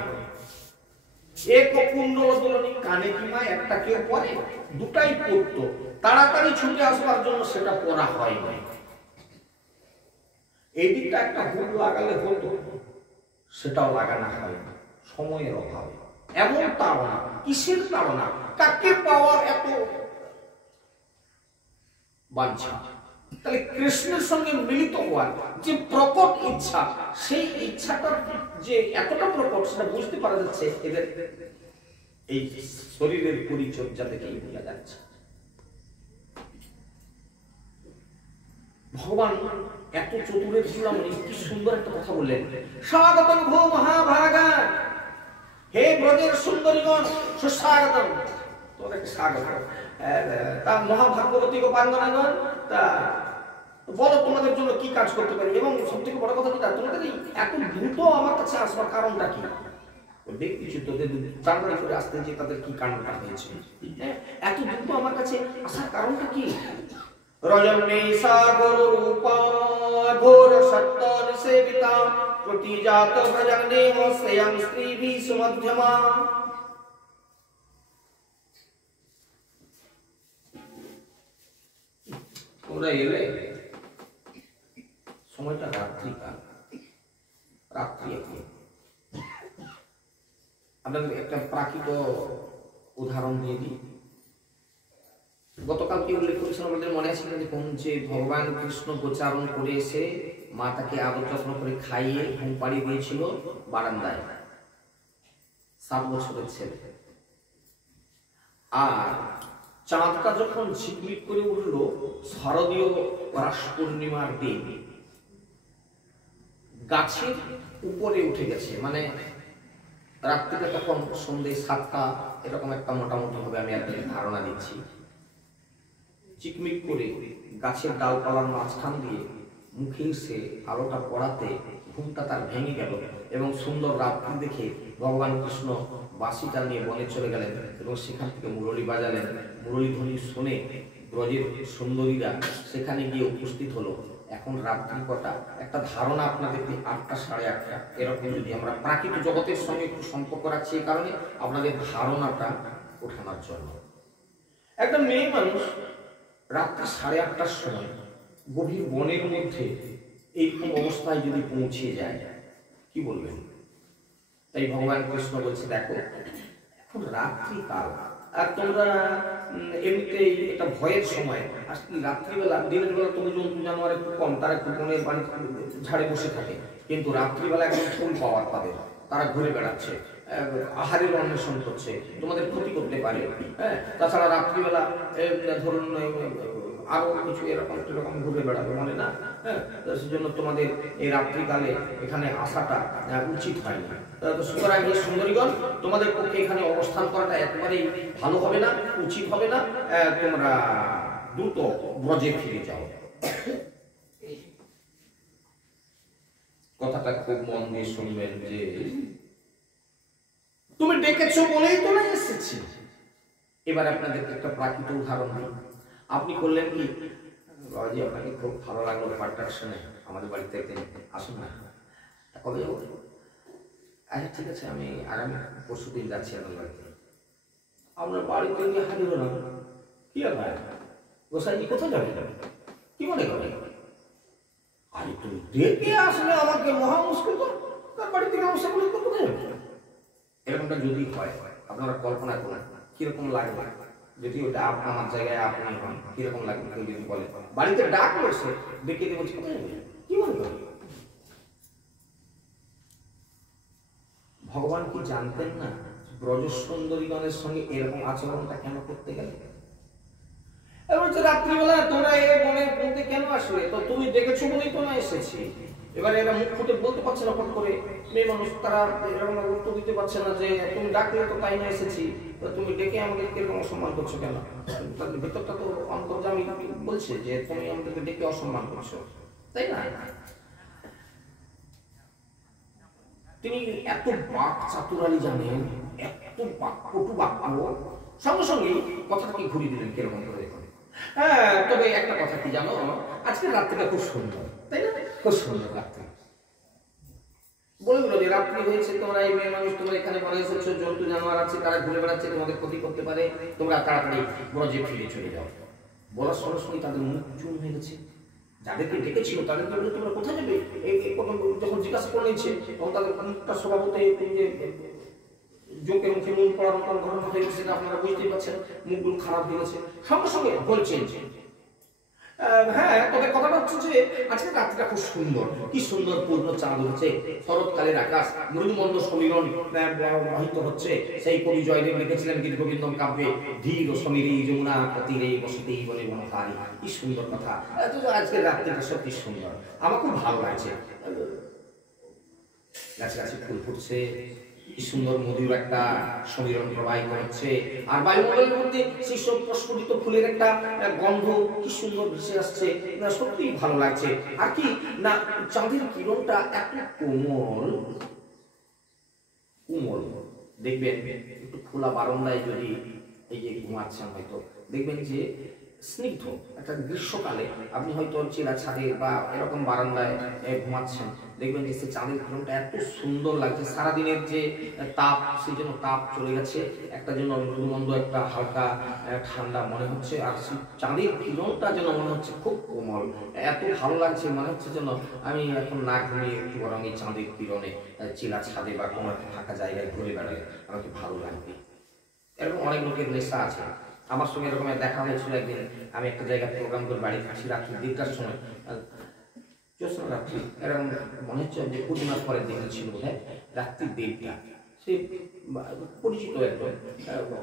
এক কুণ্ডল দোলনী কানে কি মা একটা কেউ পরে, দুটাই পড়তো, তাড়াতাড়ি ছুটে আসবার জন্য সেটা পড়া হয় না। এই দিকটা একটা ভুল লাগালে হতো, সেটাও লাগানো হয় না, সময়ের অভাবে। এমন তাড়না, কিসের তাড়না? কাকে পাওয়ার এত বাঞ্ছা? তাহলে কৃষ্ণের সঙ্গে মিলিত হওয়ার যে প্রকট ইচ্ছা, সেই ইচ্ছাটা যে এতটা প্রকট, সেটা বুঝতে পারা যাচ্ছে এদের এই শরীরের পরিচর্যা থেকেই বোঝা যাচ্ছে। ভগবান এত চতুরের ছিলাম, কি সুন্দর একটা কথা বললেন, স্বাগতং ভো মহাভাগা, হে ব্রজের সুন্দরীগণ, সুস্বাগতম, তোমাদেরকে স্বাগত। তা মহাভাগবতী গোপাঙ্গনাগণ, তা বলো তোমাদের জন্য কি কাজ করতে পারি, এবং সব থেকে বড় কথা যেটা, তোমাদের এত দ্রুত আমার কাছে আসবার কারণটা কি? দেখছি তোদের তাড়াতাড়ি করে আসতে যে তাদের কি কারণটা হয়েছে, এত দ্রুত আমার কাছে আসার কারণটা কি? রজনী সাগর রূপা ঘোর সত্য নিষেবিতা প্রতিজাত প্রজন্মে স্বয়ং স্ত্রীভি সুমধ্যমা। তোমরা এলে, সময়টা রাত্রিকাল, রাত্রি এখন। আপনাদের একটা প্রাকৃত উদাহরণ দিয়ে দিই। গতকাল কি উল্লেখ করেছিলাম, আমাদের মনে আছে দেখুন, যে ভগবান কৃষ্ণ গোচারণ করে এসে মা তাকে আদর যত্ন করে খাইয়ে ঘুম পাড়িয়ে দিয়েছিল বারান্দায়, 7 বছরের ছেলে। আর চাঁদটা যখন ঝিকমিক করে উঠল শারদীয় রাস পূর্ণিমার দিন, গাছের উপরে উঠে গেছে, মানে রাত্রিটা তখন সন্ধ্যে 7টা এরকম একটা মোটামুটি হবে, আমি আপনাদের ধারণা দিচ্ছি। চিকমিক করে গাছের ডালপালার মাঝখান দিয়ে মুখে এসে আলোটা পড়াতে ঘুমটা তার ভেঙে গেল, এবং সুন্দর রাত্রি দেখে ভগবান কৃষ্ণ বাঁশিটা নিয়ে বনে চলে গেলেন, এবং সেখান থেকে মুরলী বাজালেন। মুরলী ধ্বনি শুনে ব্রজের সুন্দরীরা সেখানে গিয়ে উপস্থিত হলো। এখন রাত্রি কটা, একটা ধারণা আপনাদেরকে 8টা 8:30 এরকম। যদি আমরা প্রাকৃত জগতের সঙ্গে একটু সম্পর্ক রাখছি, এই কারণে আপনাদের ধারণাটা ওঠানোর জন্য। একটা মেয়ে মানুষ রাত্রি 8:30টার সময় গভীর বনের মধ্যে এইরকম অবস্থায় যদি পৌঁছে যায়, কি বলবেন? তাই ভগবান কৃষ্ণ বলছে, দেখো এখন রাত্রিকাল, আর তোমরা এমনিতেই এটা ভয়ের সময়। আসলে রাত্রিবেলা, দিনের বেলা তুমি জন্তু জানোয়ার একটু কম, তারা একটু বনের পানি ঝাড়ে বসে থাকে, কিন্তু রাত্রিবেলা একদম ফুল পাওয়ার তাদের, তারা ঘুরে বেড়াচ্ছে। আহারের অন্বেষণ করছে, তোমাদের ক্ষতি করতে পারে। হ্যাঁ, তাছাড়া রাত্রিবেলা ধরুন আরো কিছু এরকম ঘুরে বেড়াবে, মানে না। হ্যাঁ, সেজন্য তোমাদের এই রাত্রিকালে এখানে আসাটা উচিত হয় না। তো সুতরাং এই সুন্দরীগণ, তোমাদের পক্ষে এখানে অবস্থান করাটা একেবারেই ভালো হবে না, উচিত হবে না। তোমরা দ্রুত ব্রজে ফিরে যাও। কথাটা খুব মন দিয়ে শুনবেন যে তুমি ডেকেছো বলেই তো না এসেছি। এবার আপনাদেরকে একটা প্রাকৃত উদাহরণ দিই। আপনি করলেন কি, বাবাজি আপনাকে খুব ভালো লাগলো ব্যাপারটা শুনে, আমাদের বাড়িতে একদিন আসুন না। কবে যাবো? আচ্ছা ঠিক আছে, আমি আগামী পরশু দিন যাচ্ছি আপনার বাড়িতে। আপনার বাড়িতে গিয়ে হাজির হলাম, কি আর ভাই গোসাইজি কোথায় যাবে, কি মনে করেন? আরে তুমি ডেকে আসলে আমাকে মহা মুশকিল তো, তার বাড়ি থেকে অবস্থা করে কোথায় যাবে? এরকমটা যদি হয়, আপনারা কল্পনা করেন কিরকম লাগবে যদি ওটা আমার জায়গায় আপনি হন, কিরকম লাগবে? কেউ যদি বলে বাড়িতে ডাক করছে, ডেকে দিয়ে বলছে কোথায় যাবে, কি মনে করেন? ভগবান কি জানতেন না ব্রজ সুন্দরীগণের সঙ্গে এরকম আচরণটা কেন করতে গেলে? এবার যে রাত্রিবেলা তোমরা এ বনের মধ্যে কেন আসলে, তো তুমি ডেকেছো বলেই তো না এসেছি। এবারে এরা মুখ ফুটে বলতে পারছে না, ফট করে মেয়ে মানুষ, তারা এরকম উত্তর দিতে পারছে না যে তুমি ডাকলে তো তাই না এসেছি, তো তুমি ডেকে আমাকে কিরকম অসম্মান করছো কেন? তাদের ভেতরটা তো অন্তর্যামী বলছে যে তুমি আমাদেরকে ডেকে অসম্মান করছো, তাই না? তিনি এত বাক চাতুরালি জানেন, এত কটু বাক্য, সঙ্গে সঙ্গে কথাটাকে ঘুরিয়ে দিলেন কিরকম করে দেখুন। হ্যাঁ, তবে একটা কথা কি জানো, আজকের রাত্রিটা খুব সুন্দর, তাই না? খুব সুন্দর রাত্রি। বলে দিল যে রাত্রি হয়েছে, তোমরা এই মেয়ে মানুষ, তোমরা এখানে পড়ে এসেছো, জন্তু জানোয়ার আছে, তারা ঘুরে বেড়াচ্ছে, তোমাদের ক্ষতি করতে পারে, তোমরা তাড়াতাড়ি ব্রজে ফিরে চলে যাও। বলার সঙ্গে সঙ্গে তাদের মুখ চুন হয়ে গেছে। যাদেরকে ডেকেছিল তাদেরকে বলে তোমরা কোথায় যাবে, যখন জিজ্ঞাসা করে নিচ্ছে, তখন তাদের মুখটা স্বভাবতে জোকের মুখে নুন পড়ার মতন ঘটনা হয়ে গেছে, আপনারা বুঝতেই পারছেন, মুখগুলো খারাপ হয়ে গেছে। সঙ্গে সঙ্গে বলছেন হ্যাঁ, তবে কথাটা হচ্ছে যে আজকে রাত্রিটা খুব সুন্দর, কি সুন্দর পূর্ণ চাঁদ হচ্ছে, শরৎকালের আকাশ, মৃদুমন্দ সমীরণ বাহিত হচ্ছে। সেই কবি জয়দেব লিখেছিলেন গীত গোবিন্দম কাব্যে, ধীর সমীরে যমুনা তীরে বসতেই বলে বনহারি। কি সুন্দর কথা, আজকের রাত্রিটা সত্যি সুন্দর, আমার খুব ভালো লাগছে। গাছে গাছে ফুল ফুটছে, কি সুন্দর মধুর একটা সমীরণ প্রবাহিত হচ্ছে, আর বায়ুমণ্ডলের মধ্যে সেই সব প্রস্ফুটিত ফুলের একটা গন্ধ কি সুন্দর ভেসে আসছে, সত্যি ভালো লাগছে। আর কি না, চাঁদের কিরণটা এত কোমল কোমল, দেখবেন একটু খোলা বারান্দায় যদি এই যে ঘুমাচ্ছেন, হয়তো দেখবেন যে স্নিগ্ধ একটা গ্রীষ্মকালে আপনি হয়তো চেলা ছাদে বা এরকম বারান্দায় ঘুমাচ্ছেন, দেখবেন যে সে চাঁদের কিরণটা এত সুন্দর লাগছে। সারাদিনের যে তাপ, সেই জন্য তাপ চলে গেছে, একটা যেন মৃদুমন্দ একটা হালকা ঠান্ডা মনে হচ্ছে, আর সেই চাঁদের কিরণটা যেন মনে হচ্ছে খুব কোমল, এত ভালো লাগছে, মনে হচ্ছে যেন আমি এখন না ঘুমিয়ে একটু বরং এই চাঁদের কিরণে চেলা ছাদে বা কোনো একটা ফাঁকা জায়গায় ঘুরে বেড়ালে আমাকে ভালো লাগবে। এরকম অনেক লোকের নেশা আছে। আমার সঙ্গে এরকম দেখা হয়েছিল একদিন, আমি একটা জায়গায় প্রোগ্রাম করে বাড়ি ফিরছি রাত্রি 1টার সময়, জ্যোৎস্না রাত্রি, এরকম মনে হচ্ছে যে পূর্ণিমার পরের দিন ছিল বোধ হয়, রাত্রি 1টা। সে পরিচিত একজন,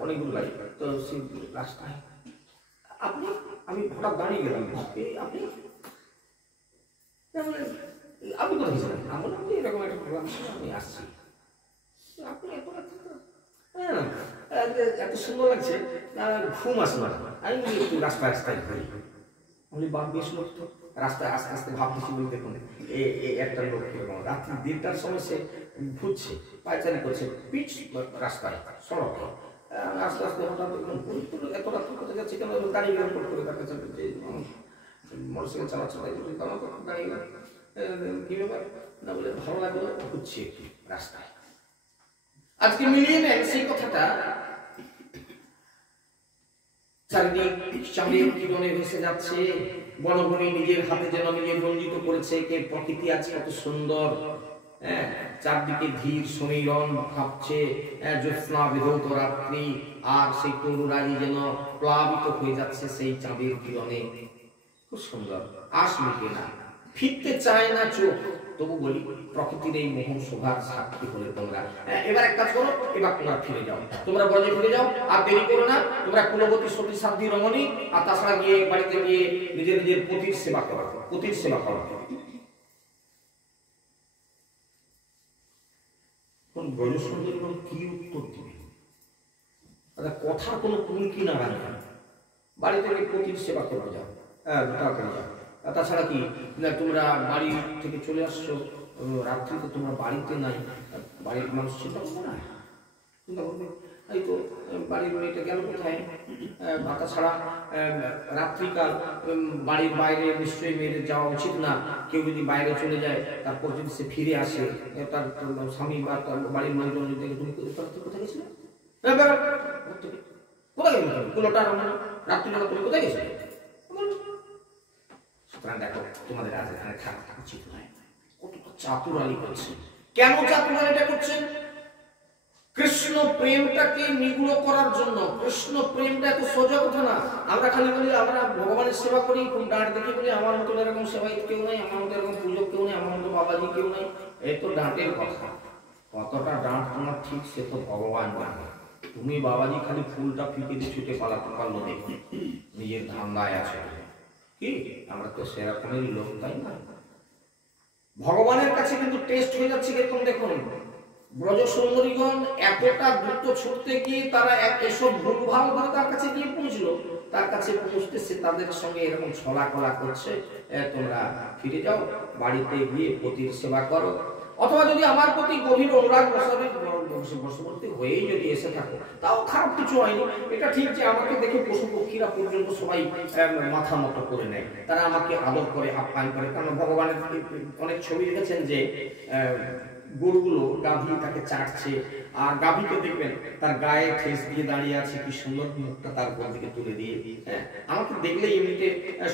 অনেকগুলো বাড়ি, তো সে রাস্তায় আপনি, আমি হঠাৎ দাঁড়িয়ে গেলাম, আপনি আপনি কোথায় ছিলেন? আমি বললাম যে এরকম একটা প্রোগ্রাম ছিল, আমি আসছি। আপনি এত এত সুন্দর লাগছে, ঘুম আসলো না, আমি একটু রাস্তায় রাস্তায় ঘুরি। বলি বাপ বেশ লোক তো, রাস্তায় আস্তে আস্তে ভাবতেছি, বলি দেখুন একটা লোক কিরকম রাত্রি 1টার সময় সে ঘুরছে, পায়চারি করছে পিচ রাস্তায়, সড়কে, আস্তে আস্তে হঠাৎ এত রাত্রি কোথায় যাচ্ছে কেন, দাঁড়িয়ে গেলাম করে তার কাছে, মোটরসাইকেল চালাচ্ছে দাঁড়িয়ে গেলাম, কি ব্যাপার না, বলে ভালো লাগলো, ঘুরছি একটু রাস্তায়। আজকে মিলিয়ে নেন সেই কথাটা, চারিদিক চাঁদের কিরণে ভেসে যাচ্ছে, বনভূমি নিজের হাতে যেন নিজে রঞ্জিত করেছে, কে প্রকৃতি আজ কত সুন্দর, হ্যাঁ, চারদিকে ধীর সমীরণ ভাবছে, জ্যোৎস্না বিধৌত রাত্রি, আর সেই তরুরাজি যেন প্লাবিত হয়ে যাচ্ছে সেই চাঁদের কিরণে, খুব সুন্দর। আস মিটে না, ফিরতে চায় না চোখ, তবু বলি প্রকৃতির এই মোহন শোভার সাক্ষী হলে তোমরা এবার এক কাজ করো, এবার তোমরা ফিরে যাও, তোমরা ব্রজে ফিরে যাও, আর দেরি করো না, তোমরা কুলবতী সতী সাধ্বী রমণী, আর তাছাড়া গিয়ে বাড়িতে গিয়ে নিজের নিজের পতির সেবা করো, পতির সেবা করো। ব্রজ সুন্দরীগণ কি উত্তর দিবে? কথার কোনো কুল কি না রাখে, বাড়িতে গিয়ে পতির সেবা করে যাও, তাড়াতাড়ি যাও। তাছাড়া কি তোমরা বাড়ি থেকে চলে আসছো, রাত্রিতে তোমরা বাড়িতে নাই, বাড়ির মানুষ চিন্তা করবে না? চিন্তা করবে এই তো বাড়ির মেয়েটা গেল কোথায়? তাছাড়া রাত্রিকাল বাড়ির বাইরে নিশ্চয়ই মেয়েদের যাওয়া উচিত না। কেউ যদি বাইরে চলে যায় তারপর যদি সে ফিরে আসে, তার স্বামী বা তার বাড়ির মানুষজন যদি তুমি কোথায় গেছিলে, কোথায় গেলে কুলোটা রাত্রিবেলা তুমি কোথায় গেছিলে? দেখো তোমাদের আজ এখানে থাকা উচিত নয়। কতটা চাতুরালি করছে। কেন চাতুরালিটা করছেন? কৃষ্ণ প্রেমটাকে নিগুড় করার জন্য। কৃষ্ণ প্রেমটা এত সোজা কথা না। আমরা খালি বলি আমরা ভগবানের সেবা করি, খুব ডাঁট দেখে বলি আমার মতো এরকম সেবাই কেউ নেই, আমার মতো এরকম পূজক কেউ নেই, আমার মতো বাবাজি কেউ নেই। এই তো ডাঁটের কথা। কতটা ডাঁট তোমার ঠিক সে তো ভগবান জানে। তুমি বাবাজি খালি ফুলটা ফিকে দিয়ে ছুটে পালাতে পারলো দেখি, নিজের ধান্দায় আছে কি? আমরা তো সেরকমেরই লোক, তাই না? ভগবানের কাছে কিন্তু টেস্ট হয়ে যাচ্ছে কিরকম দেখুন। ব্রজ সুন্দরীগণ এতটা দ্রুত ছুটতে গিয়ে তারা এসব ভুলভাল ভাবে তার কাছে গিয়ে পৌঁছলো। তার কাছে পৌঁছতে সে তাদের সঙ্গে এরকম ছলা কলা করছে, তোমরা ফিরে যাও, বাড়িতে গিয়ে পতির সেবা করো। অথবা যদি আমার প্রতি গভীর অনুরাগ বশবর্তী হয়েই যদি এসে থাকো, তাও খারাপ কিছু হয়নি। এটা ঠিক যে আমাকে দেখে পশু পক্ষীরা পর্যন্ত সবাই মাথা মতো করে নেয়, তারা আমাকে আদর করে, আপ্যায়ন করে। কারণ ভগবানের অনেক ছবি দেখেছেন যে গরুগুলো গাভী তাকে চাটছে, আর গাভীকে দেখবেন তার গায়ে ঠেস দিয়ে দাঁড়িয়ে আছে, কি সুন্দর মুখটা তার উপর দিকে তুলে দিয়ে। আমাকে দেখলে এমনিতে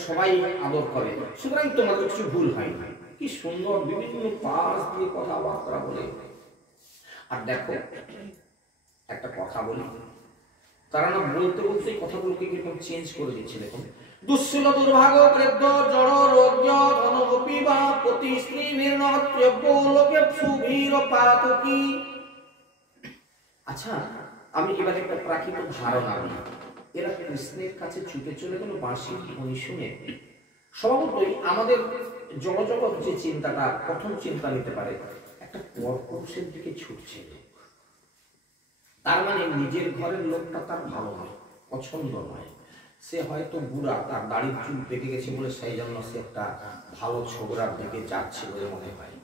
সবাই আদর করে। সুতরাং তোমাদের কিছু ভুল হয় না। কি সুন্দর বিভিন্ন পাশ দিয়ে কথাবার্তা বলে। আর দেখো একটা কথা বলি, তারা না বলতে বলতে কথাগুলোকে কিরকম চেঞ্জ করে দিচ্ছে। দেখুন, দুঃশীল দুর্ভাগ বৃদ্ধ জড় রোগ্য ধনগোপী বা পতি স্ত্রী ভীর্ণত্রব্য লোকে সুভীর পাতকি। আচ্ছা, আমি এবার একটা প্রাকৃতিক ধারণা দিই। এরা কৃষ্ণের কাছে ছুটে চলে গেল বাঁশির ধ্বনি শুনে। স্বভাবতই আমাদের জগজগৎ যে চিন্তাটা, প্রথম চিন্তা নিতে পারে একটা পরপুরুষের দিকে ছুটছে, তার মানে নিজের ঘরের লোকটা তার ভালো নয়, পছন্দ নয়। সে হয়তো বুড়া, তার দাড়ির চুল পেকে গেছে বলে সেই জন্য সে একটা ভালো ছোকরার দিকে যাচ্ছে বলে মনে হয়,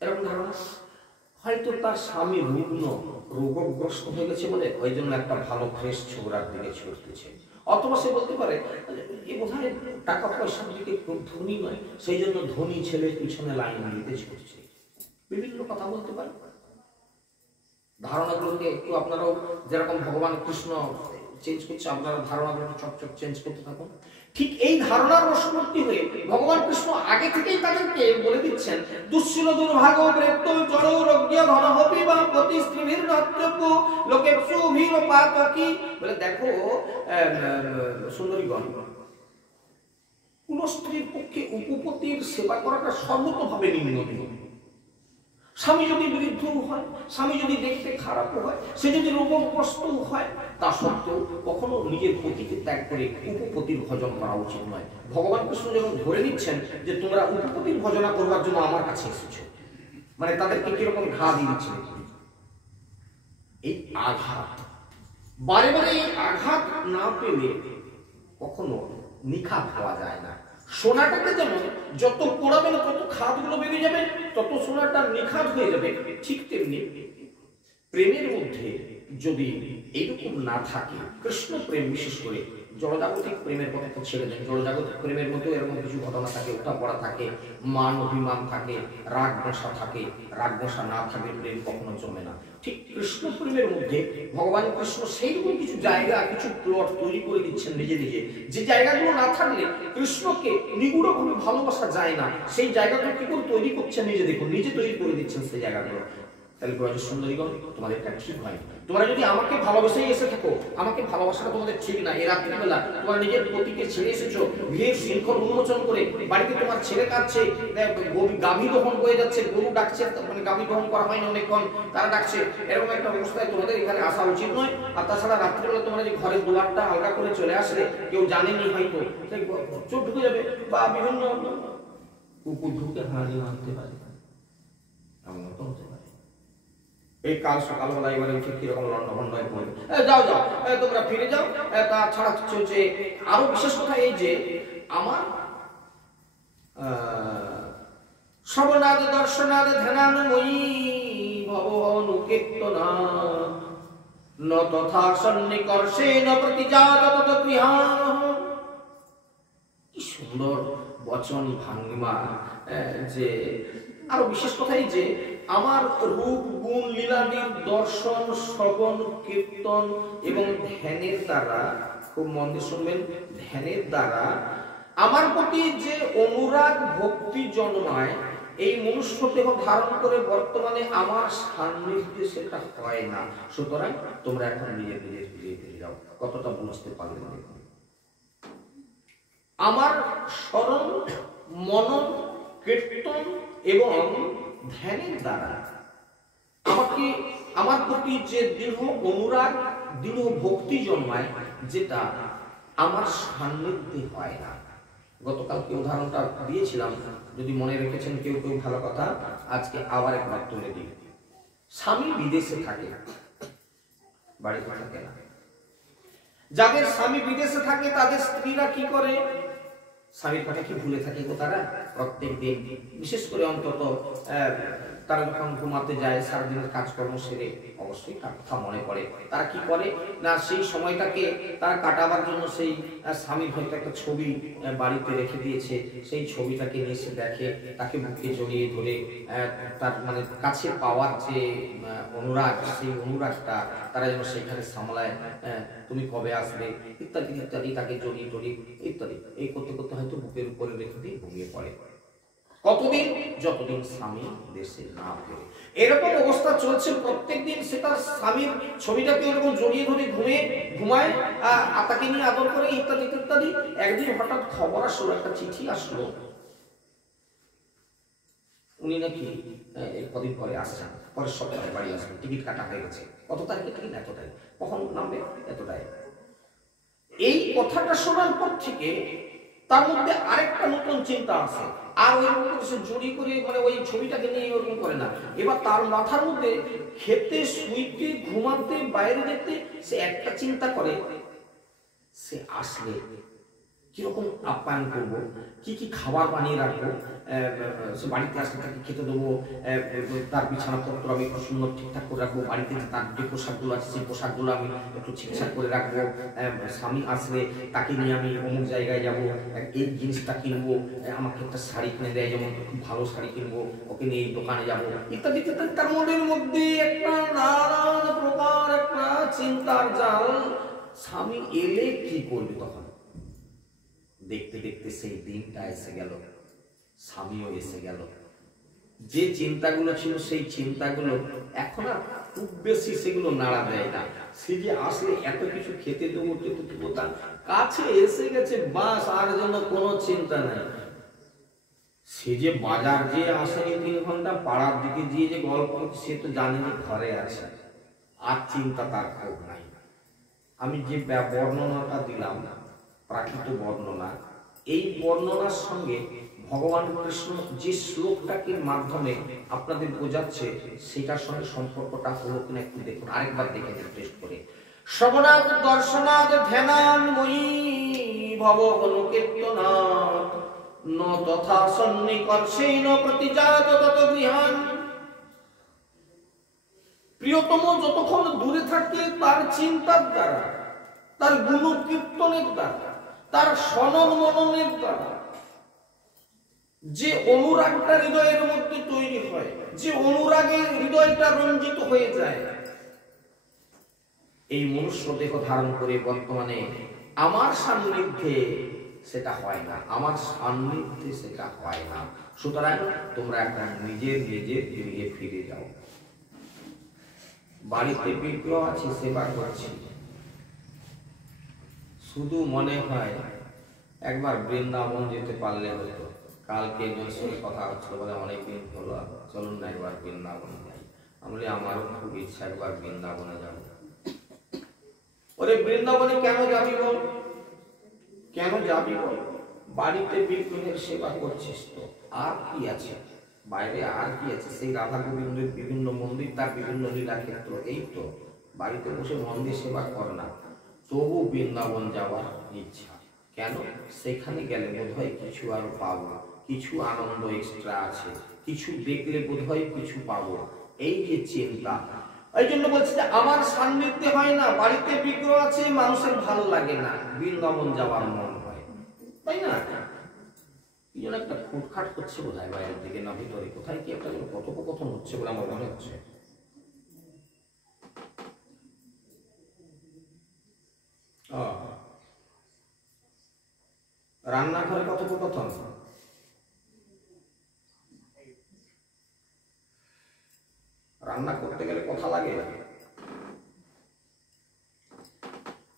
এরকম ধারণা। হয়তো তার স্বামী রুগ্ন, রোগগ্রস্ত হয়ে গেছে বলে ওই জন্য একটা ভালো ফ্রেশ ছোকরার দিকে ছুটতেছে। অথবা সে বলতে পারে এ বোধহয় টাকা পয়সার দিকে খুব ধনী নয়, সেই জন্য ধনী ছেলের পিছনে লাইন দিতে ছুটছে। বিভিন্ন কথা বলতে পারে। ধারণাগুলোকে একটু আপনারাও যেরকম ভগবান কৃষ্ণ চেঞ্জ করছে, আপনারা ধারণাগুলো চকচক চেঞ্জ করতে থাকুন। ঠিক এই ধারণার বশবর্তী হয়ে ভগবান কৃষ্ণ আগে থেকেই তাদেরকে বলে দিচ্ছেন, দুঃশীল দুর্ভাগ বৃদ্ধ জড় রোগ্য ধনহপি বা পতি স্ত্রীর নত্যব্য লোকে সুভীর পাতকি। বলে দেখো সুন্দরীগণ, কোন স্ত্রীর পক্ষে উপপতির সেবা করাটা সর্বতভাবে নিম্ননীয়। স্বামী যদি বৃদ্ধ হয়, স্বামী যদি দেখতে খারাপ হয়, সে যদি রোগগ্রস্ত হয়, তা সত্ত্বেও কখনো নিজের পতিকে ত্যাগ করে উপপতির ভজন করা উচিত নয়। ভগবান কৃষ্ণ যখন ধরে নিচ্ছেন যে তোমরা উপপতির ভজনা করবার জন্য আমার কাছে এসেছো, মানে তাদেরকে কিরকম ঘা দিয়ে দিচ্ছে। এই আঘাত বারে বারে, এই আঘাত না পেলে কখনো নিখাত হওয়া যায় না। সোনাটাকে যেমন যত পোড়াবে না তত খাদগুলো বেরিয়ে যাবে, তত সোনাটা নিখাত হয়ে যাবে, ঠিক তেমনি প্রেমের মধ্যে যদি এইরকম না থাকে, কৃষ্ণ প্রেম বিশেষ করে, জড়জাগতিক প্রেমের কথা তো ছেড়ে দেন, জড়জাগতিক প্রেমের মধ্যেও এরকম কিছু ঘটনা থাকে, ওঠা পড়া থাকে, মান অভিমান থাকে, রাগ বসা থাকে। রাগ বসা না থাকলে প্রেম কখনো জমে না। ঠিক কৃষ্ণ প্রেমের মধ্যে ভগবান কৃষ্ণ সেইরকম কিছু জায়গা, কিছু প্লট তৈরি করে দিচ্ছেন নিজে নিজে, যে জায়গাগুলো না থাকলে কৃষ্ণকে নিগুড়ভাবে ভালোবাসা যায় না। সেই জায়গাগুলো কি করে তৈরি করছেন নিজে দেখুন, নিজে তৈরি করে দিচ্ছেন সেই জায়গাগুলো। তাহলে ব্রজ সুন্দরীগণ তোমাদের এটা ঠিক হয়। তোমরা যদি আমাকে ভালোবেসেই এসে থাকো, আমাকে ভালোবাসাটা তোমাদের ঠিক না। এই রাত্রিবেলা তোমার নিজের পতিকে ছেড়ে এসেছো, বিয়ের শৃঙ্খল উন্মোচন করে বাড়িতে তোমার ছেলে কাঁদছে, গাভী দহন হয়ে যাচ্ছে, গরু ডাকছে, মানে গাভী দহন করা হয়নি অনেকক্ষণ, তারা ডাকছে, এরকম একটা অবস্থায় তোমাদের এখানে আসা উচিত নয়। আর তাছাড়া রাত্রিবেলা তোমরা যে ঘরের দুয়ারটা আলগা করে চলে আসলে, কেউ জানেনি হয়তো, চোখ ঢুকে যাবে বা বিভিন্ন কুকুর ঢুকে হাঁড়ি মারতে পারে, এমন তো হতে পারে। এই কাল সকালবেলা এবারে উঠে কিরকম লন্ডভন্ড হয়ে পড়বে, যাও যাও তোমরা ফিরে যাও। তাছাড়া চলছে আরো বিশেষ কথা এই যে আমার শ্রবণাদ দর্শনাদ ধ্যানানুময়ী ভবনুকীর্তনা ন তথা সন্নিকর্ষে ন প্রতিজাত তত গৃহাণ। কি সুন্দর বচন ভাঙ্গিমা। যে আরো বিশেষ কথাই যে আমার রূপ গুণ লীলাদির দর্শন শ্রবণ কীর্তন এবং ধ্যানের দ্বারা, খুব মন দিয়ে শুনবেন, ধ্যানের দ্বারা আমার প্রতি যে অনুরাগ ভক্তি জন্মায়, এই মনুষ্য দেহ ধারণ করে বর্তমানে আমার সান্নিধ্যে সেটা হয় না। সুতরাং তোমরা এখন নিজের নিজের ফিরে যাও। কতটা বুঝতে পারলে দেখুন। আমার স্মরণ মনন কীর্তন এবং ধ্যানের দ্বারা আমাকে, আমার প্রতি যে দৃঢ় অনুরাগ দৃঢ় ভক্তি জন্মায়, যেটা আমার সান্নিধ্যে হয় না। গতকালকে উদাহরণটা দিয়েছিলাম, যদি মনে রেখেছেন কেউ কেউ, ভালো কথা, আজকে আবার একবার তুলে দিই। স্বামী বিদেশে থাকে, বাড়িতে থাকে না। যাদের স্বামী বিদেশে থাকে তাদের স্ত্রীরা কি করে? স্বামীর কথা কি ভুলে থাকে গো তারা? প্রত্যেক দিন, বিশেষ করে অন্তত তারা যখন ঘুমাতে যায়, সারাদিনের কাজকর্ম সেরে অবশ্যই তার কথা মনে পড়ে। তারা কি করে না, সেই সময়টাকে তারা কাটাবার জন্য সেই স্বামীর হয়তো একটা ছবি বাড়িতে রেখে দিয়েছে, সেই ছবিটাকে নিয়ে এসে দেখে, তাকে বুকে জড়িয়ে ধরে তার মানে কাছে পাওয়ার যে অনুরাগ, সেই অনুরাগটা তারা যেন সেখানে সামলায়। তুমি কবে আসবে ইত্যাদি ইত্যাদি, তাকে জড়িয়ে টড়িয়ে ইত্যাদি এই করতে করতে হয়তো বুকের উপরে রেখে দিয়ে ঘুমিয়ে পড়ে। কতদিন? যতদিন স্বামী দেশে না ফেরে। এরকম অবস্থা চলছে প্রত্যেকদিন। সে তার স্বামীর ছবিটাকে এরকম জড়িয়ে ধরে ঘুমায়, তাকে নিয়ে আদর করে ইত্যাদি ইত্যাদি। একদিন হঠাৎ খবর আসলো, একটা চিঠি আসলো, উনি নাকি কদিন পরে আসছেন, পরের সপ্তাহে বাড়ি আসবেন, টিকিট কাটা হয়ে গেছে। কত তারিখে টিকিট? এত তারিখ। কখন নামবে? এতটাই। এই কথাটা শোনার পর থেকে তার মধ্যে আরেকটা নতুন চিন্তা আছে। আর ওইরকম সে জড়ি করে মানে ওই ছবিটাকে নিয়ে ওরকম করে না। এবার তার মাথার মধ্যে খেতে, শুইতে, ঘুমাতে, বাইরে যেতে সে একটা চিন্তা করে, সে আসলে কিরকম আপ্যায়ন করবো, কি কি খাবার বানিয়ে রাখবো, সে বাড়িতে আসলে তাকে খেতে দেবো, তার বিছানাপত্র আমি সুন্দর ঠিকঠাক করে রাখবো, বাড়িতে তার যে পোশাকগুলো আছে সেই পোশাকগুলো আমি একটু ঠিকঠাক করে রাখবো, স্বামী আসলে তাকে নিয়ে আমি অমুক জায়গায় যাবো, এই জিনিসটা কিনবো, আমাকে একটা শাড়ি কিনে দেয়, যেমন খুব ভালো শাড়ি কিনবো, ওকে নিয়ে এই দোকানে যাবো ইত্যাদি ইত্যাদি। তার মনের মধ্যে একটা নানান প্রকার একটা চিন্তার জাল। স্বামী এলে কি করবে তখন? দেখতে দেখতে সেই দিনটা এসে গেল, স্বামীও এসে গেল। যে চিন্তাগুলো ছিল সেই চিন্তাগুলো এখন আর খুব বেশি সেগুলো নাড়া দেয় না। সে যে আসলে এত কিছু খেতে দেবো টেতে দেবো, তার কাছে এসে গেছে বাস, আর জন্য কোনো চিন্তা নাই। সে যে বাজার যে আসেনি 3 ঘন্টা, পাড়ার দিকে গিয়ে যে গল্প করছে, সে তো জানে যে ঘরে আছে, আর চিন্তা তার খুব নাই। আমি যে বর্ণনাটা দিলাম, প্রাকৃত বর্ণনা, এই বর্ণনার সঙ্গে ভগবান কৃষ্ণ যে শ্লোকটাকে মাধ্যমে আপনাদের বোঝাচ্ছে, সেটার সঙ্গে সম্পর্কটা হলো কিনা একটু দেখুন, আরেকবার দেখে নিন টেস্ট করে। শ্রবণাদ দর্শনাদ ধ্যানান্ময়ী ভবনুকীর্তনাৎ ন তথা সন্নিকর্ষেণ প্রতিজাত তত গৃহাণ। প্রিয়তম যতক্ষণ দূরে থাকে তার চিন্তার দ্বারা, তার গুণকীর্তনের দ্বারা, তার সনন মননের দ্বারা যে অনুরাগটা হৃদয়ের মধ্যে তৈরি হয়, যে অনুরাগে হৃদয়টা রঞ্জিত হয়ে যায়, এই মনুষ্য দেহ ধারণ করে বর্তমানে আমার সান্নিধ্যে সেটা হয় না, আমার সান্নিধ্যে সেটা হয় না। সুতরাং তোমরা এখন নিজের নিজের গৃহে ফিরে যাও। বাড়িতে বিগ্রহ আছে, সেবা করছি, শুধু মনে হয় একবার বৃন্দাবন যেতে পারলে হতো। কালকে একজন সঙ্গে কথা হচ্ছিল, বলে অনেকদিন হলো, চলুন না একবার বৃন্দাবন যাই। আমি আমারও খুব ইচ্ছা একবার বৃন্দাবনে যাব। ওরে বৃন্দাবনে কেন যাবি বল, কেন যাবি বল? বাড়িতে বিগ্রহের সেবা করছিস তো, আর কি আছে বাইরে, আর কি আছে? সেই রাধা গোবিন্দের বিভিন্ন মন্দির, তার বিভিন্ন লীলা ক্ষেত্র, এই তো। বাড়িতে বসে মন্দির সেবা কর না, তবু বৃন্দাবন যাওয়ার ইচ্ছা কেন? সেখানে গেলে বোধহয় কিছু আরো পাবো, কিছু আনন্দ এক্সট্রা আছে, কিছু দেখলে বোধহয় কিছু পাবো, এই যে চিন্তা। এই জন্য বলছে যে আমার সান্নিধ্যে হয় না, বাড়িতে বিগ্রহ আছে, মানুষের ভালো লাগে না, বৃন্দাবন যাওয়ার মন হয়, তাই না? এই জন্য একটা খুটখাট করছে বোধ হয় বাইরের দিকে, না ভিতরে কোথায় কি একটা কথোপকথন হচ্ছে বলে আমার মনে হচ্ছে। রান্নাঘরে কথোপকথন, রান্না করতে গেলে কথা লাগে।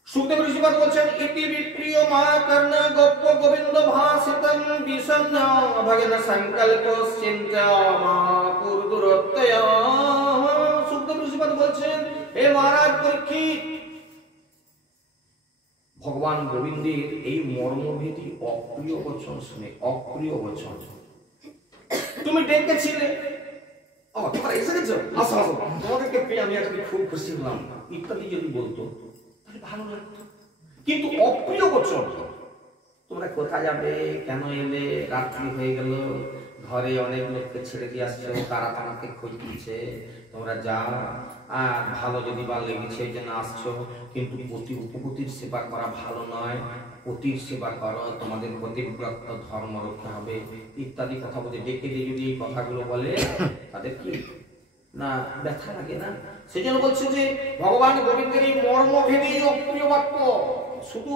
সুখদেব ঋষিপাদ বলছেন, ইতি বিপ্রিয় মা কর্ণ গোপ গোবিন্দ ভাসিতং বিষণ্ণ ভগন সংকল্প চিন্তা মা পুরদুরত্যয়। সুখদেব ঋষিপাদ বলছেন, হে মহারাজ পরীক্ষিত, ভগবান গোবিন্দের এই মর্মভেদী অপ্রিয় বচন শুনে, অপ্রিয় বচন, তুমি ডেকেছিলে, তোমরা এসে গেছো, আসো আসো, তোমাদেরকে পেয়ে আমি আজকে খুব খুশি হলাম, ইত্যাদি যদি বলতো তাহলে ভালো লাগতো। কিন্তু অপ্রিয় বচন, তোমরা কোথায় যাবে, কেন এলে, রাত্রি হয়ে গেল, ঘরে অনেক লোককে ছেড়ে দিয়ে আসছো, তারা তোমাকে খোঁজ দিচ্ছে, তোমরা যাও, ভালো যদি বা লেগেছে এই জন্য আসছো, কিন্তু পতি উপপতির সেবা করা ভালো নয়, পতির সেবা করো, তোমাদের পতিব্রত ধর্ম রক্ষা হবে, ইত্যাদি কথা বলে ডেকে দিয়ে যদি এই কথাগুলো বলে তাদের কি না ব্যথা লাগে না? সেজন্য বলছে যে ভগবান গোবিন্দের এই মর্মভেদী অপ্রিয় বাক্য, শুধু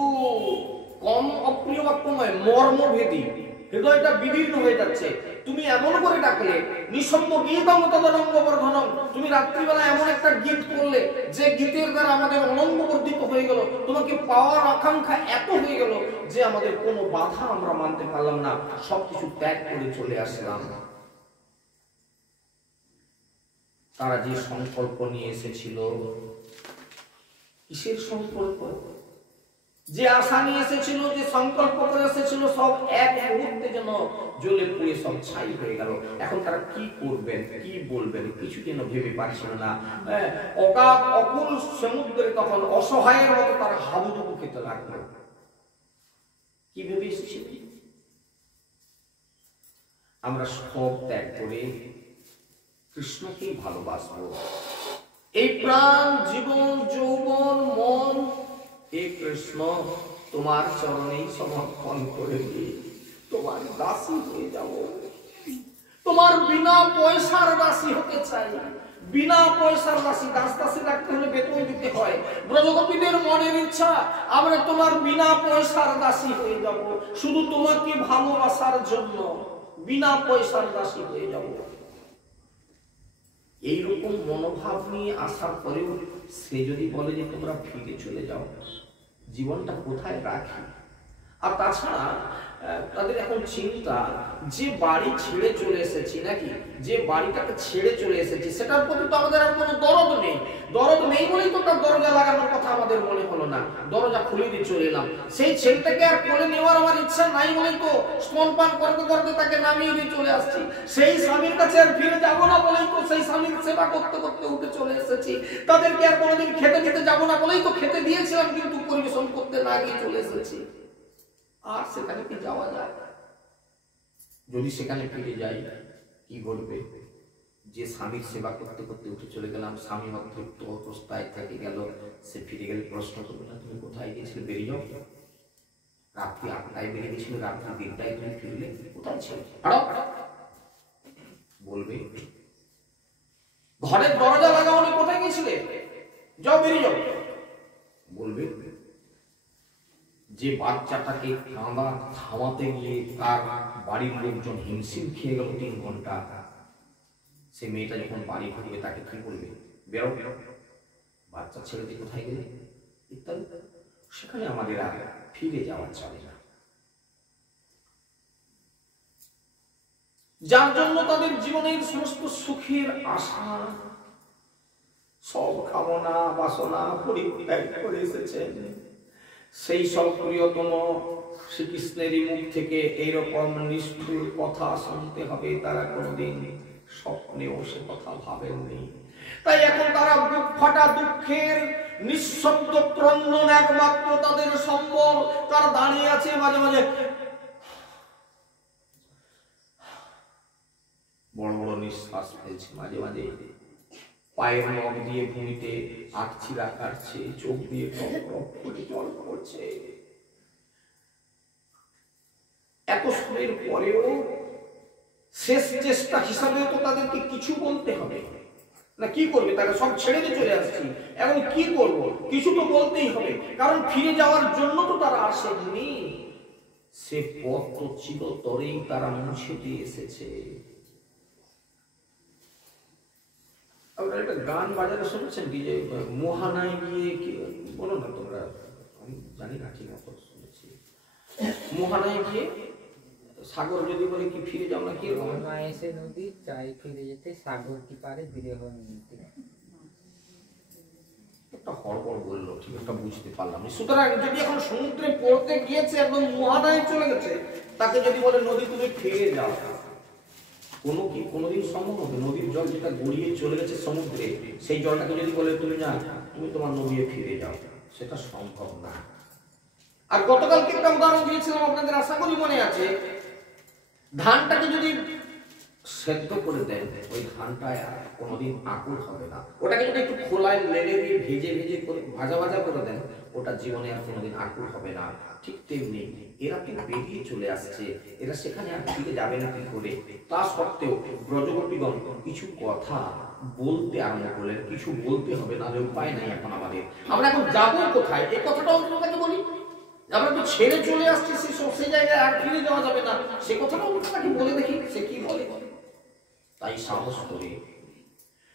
কম অপ্রিয় বাক্য নয়, মর্মভেদী, হৃদয়টা বিদীর্ণ হয়ে যাচ্ছে। তুমি এমন করে ডাকলে, নিঃসম্ম গীতম তদনঙ্গ বর্ধনম, তুমি রাত্রিবেলা এমন একটা গীত করলে যে গীতের দ্বারা আমাদের অনঙ্গ বর্ধিত হয়ে গেল, তোমাকে পাওয়ার আকাঙ্ক্ষা এত হয়ে গেল যে আমাদের কোনো বাধা আমরা মানতে পারলাম না, সবকিছু ত্যাগ করে চলে আসলাম। তারা যে সংকল্প নিয়ে এসেছিল, কিসের সংকল্প? যে আশা নিয়ে এসেছিল, যে সংকল্প করে এসেছিল, সব এক মুহূর্তে যেন জ্বলে পুড়ে সব ছাই হয়ে গেল। এখন তারা কি করবেন, কি বলবেন, কিছু যেন ভেবে পাচ্ছিল না। অকাপ অকুল সমুদ্রে তখন অসহায়ের মতো তারা হাবুডুবু খেতে লাগলো। কি ভেবে এসেছিল? আমরা সব ত্যাগ করে কৃষ্ণকেই ভালোবাসবো, এই প্রাণ, জীবন, যৌবন, মন, হে কৃষ্ণ তোমার চরণেই সমর্পণ করে দিয়ে তোমার দাসী হয়ে যাব, তোমার বিনা পয়সার দাসী হতে চাই। বিনা পয়সার দাসী, দাস দাসী রাখতে হলে বেতন দিতে হয়। ব্রজগোপীদের মনের ইচ্ছা, আমরা তোমার বিনা পয়সার দাসী হয়ে যাব, শুধু তোমাকে ভালোবাসার জন্য বিনা পয়সার দাসী হয়ে যাব। এইরকম মনোভাব নিয়ে আসার পরেও সে যদি বলে যে তোমরা ফিরে চলে যাও, জীবনটা কোথায় রাখি? আর তাছাড়া তাদের এখন চিন্তা, যে বাড়ি ছেড়ে চলে এসেছি, নাকি যে বাড়িটাকে ছেড়ে চলে এসেছি, সেটার প্রতি তো আমাদের আর কোনো দরদ নেই। দরদ নেই বলেই তো তার দরজা লাগানোর কথা আমাদের মনে হলো না, দরজা খুলে দিয়ে চলে এলাম। সেই ছেলেটাকে আর কোলে নেওয়ার আমার ইচ্ছা নাই বলেই তো স্তনপান করতে করতে তাকে নামিয়ে দিয়ে চলে আসছি। সেই স্বামীর কাছে আর ফিরে যাবো না বলেই তো সেই স্বামীর সেবা করতে করতে উঠে চলে এসেছি। তাদেরকে আর কোনোদিন খেতে দিতে যাবো না বলেই তো খেতে দিয়েছিলাম, কিন্তু পরিবেশন করতে না গিয়ে চলে এসেছি। আর সেখানে কি যাওয়া যায়? যদি সেখানে ফিরে যাই, কি ঘটবে? যে স্বামীর সেবা করতে করতে উঠে চলে গেলাম, স্বামী অতৃপ্ত অবস্থায় থেকে গেল, সে ফিরে গেলে প্রশ্ন করবে না তুমি কোথায় গিয়েছিলে, বেরিয়ে যাও, রাত্রি 8টায় বেরিয়ে গেছিল, রাত্রি 3টায় তুমি ফিরলে, কোথায় ছিল? বলবে ঘরের দরজা লাগাওনি, কোথায় গিয়েছিলে, যাও বেরিয়ে যাও। বলবে যে বাচ্চাটাকে কাঁদা থামাতে গিয়ে তার বাড়ির লোকজন হিমশিম খেয়ে গেল 3 ঘন্টা, সে মেয়েটা যখন বাড়ি ঢুকবে তাকে কি বলবে? বেরো, বাচ্চা ছেড়ে দিয়ে কোথায় গেলে ইত্যাদি, সেখানে আমাদের আর ফিরে যাওয়া চলে না। যার জন্য তাদের জীবনের সমস্ত সুখের আশা, সব কামনা বাসনা পরিত্যাগ করে এসেছেন, সেই সব প্রিয়তম শ্রীকৃষ্ণেরই মুখ থেকে এইরকম নিষ্ঠুর কথা শুনতে হবে, তারা কোনোদিন স্বপ্নেও সে কথা ভাবেননি। তাই এখন তারা বুক ফাটা দুঃখের নিঃশব্দ ক্রন্দন একমাত্র তাদের সম্বল। তারা দাঁড়িয়ে আছে, মাঝে মাঝে বড় বড় নিঃশ্বাস ফেলছে, মাঝে মাঝে পায়ের নখ দিয়ে ভূমিতে আটছিরা কাটছে, চোখ দিয়ে টপ টপ করে জল পড়ছে। এত সুরের পরেও শেষ চেষ্টা হিসাবে তো তাদেরকে কিছু বলতে হবে না। কি করবে তারা? সব ছেড়ে দিয়ে চলে আসছি, এখন কি করব? কিছু তো বলতেই হবে, কারণ ফিরে যাওয়ার জন্য তো তারা আসেননি। সে পথ তো চিরতরেই তারা মুছে দিয়ে এসেছে। আপনারা একটা গান বাজারে শুনেছেন কি, যে মোহানায় গিয়ে কি বলো না তোমরা, আমি জানি না ঠিক মতো শুনেছি, মোহানায় গিয়ে সাগর যদি বলে কি ফিরে যাও না, কি এসে নদী চাই ফিরে যেতে, সাগর কি পারে ফিরে হন নিতে। একটা হড়বড় বললো, ঠিক একটা বুঝতে পারলাম না। সুতরাং যদি এখন সমুদ্রে পড়তে গিয়েছে, একদম মোহানায় চলে গেছে, তাকে যদি বলে নদী তুমি ফিরে যাও, কোনোদিন সম্ভব হবে? নদীর জল যেটা গড়িয়ে চলে গেছে সমুদ্রে, সেই জলটাকে যদি বলে তুমি না, তুমি তোমার নদীতে ফিরে যাও, সেটা সম্ভব না। আর গতকালকে একটা উদাহরণ দিয়েছিলাম আপনাদের, আশা করি মনে আছে। ধানটাকে যদি সেদ্ধ করে দেন, ওই ধানটা আর কোনোদিন আকুল হবে না। ওটাকে যদি একটু খোলায় লেড়ে দিয়ে ভেজে ভেজে করে ভাজা ভাজা করে দেন, ওটা জীবনে আর কোনোদিন আকুল হবে না। ঠিক তেমনি এরা তো বেরিয়ে চলে আসছে, এরা সেখানে আর ফিরে যাবে না কি করে? তা সত্ত্বেও ব্রজগোপীগণ কিছু কথা বলতে আরম্ভ করলেন। কিছু বলতে হবে, না উপায় নাই এখন আমাদের। আমরা এখন যাবো কোথায়, এই কথাটাও তোমাকে বলি। আমরা তো ছেড়ে চলে আসছি, সেই জায়গায় আর ফিরে যাওয়া যাবে না, সে কথাটাও তোমাকে বলে দেখি সে কি বলে। তাই সাহস করে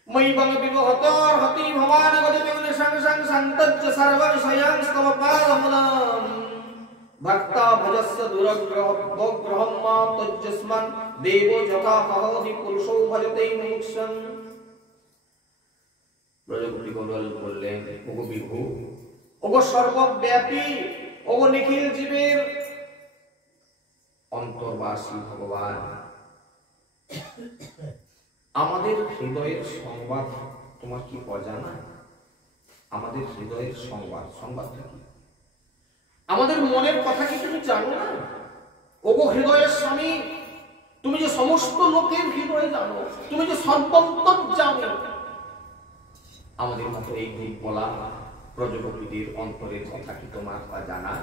মই বং বিবহতর হতি ভবান গতিবিঘ্ন সংসং সন্তজ্জ সর্ব বিষয়াং স্তব পাদমূলম ভক্তা ভজস্য দুরগ্রহম মা তজ্জস্মান দেবো যথা হহদি পুরুষো ভজতে মুক্ষং। ব্রজগোপী বললেন, ওগো বিভু, ওগো সর্বব্যাপী, ওগো নিখিল জীবের অন্তর্বাসী ভগবান, আমাদের হৃদয়ের সংবাদ তোমার কি অজানা? আমাদের হৃদয়ের সংবাদটা কি? আমাদের মনের কথা কি তুমি জানো না? ওগো হৃদয়ের স্বামী, তুমি যে সমস্ত লোকের হৃদয় জানো, তুমি যে সর্বন্তর জানো, আমাদের মতো এই দুই বলা ব্রজগোপীদের অন্তরের কথা কি তোমার জানা?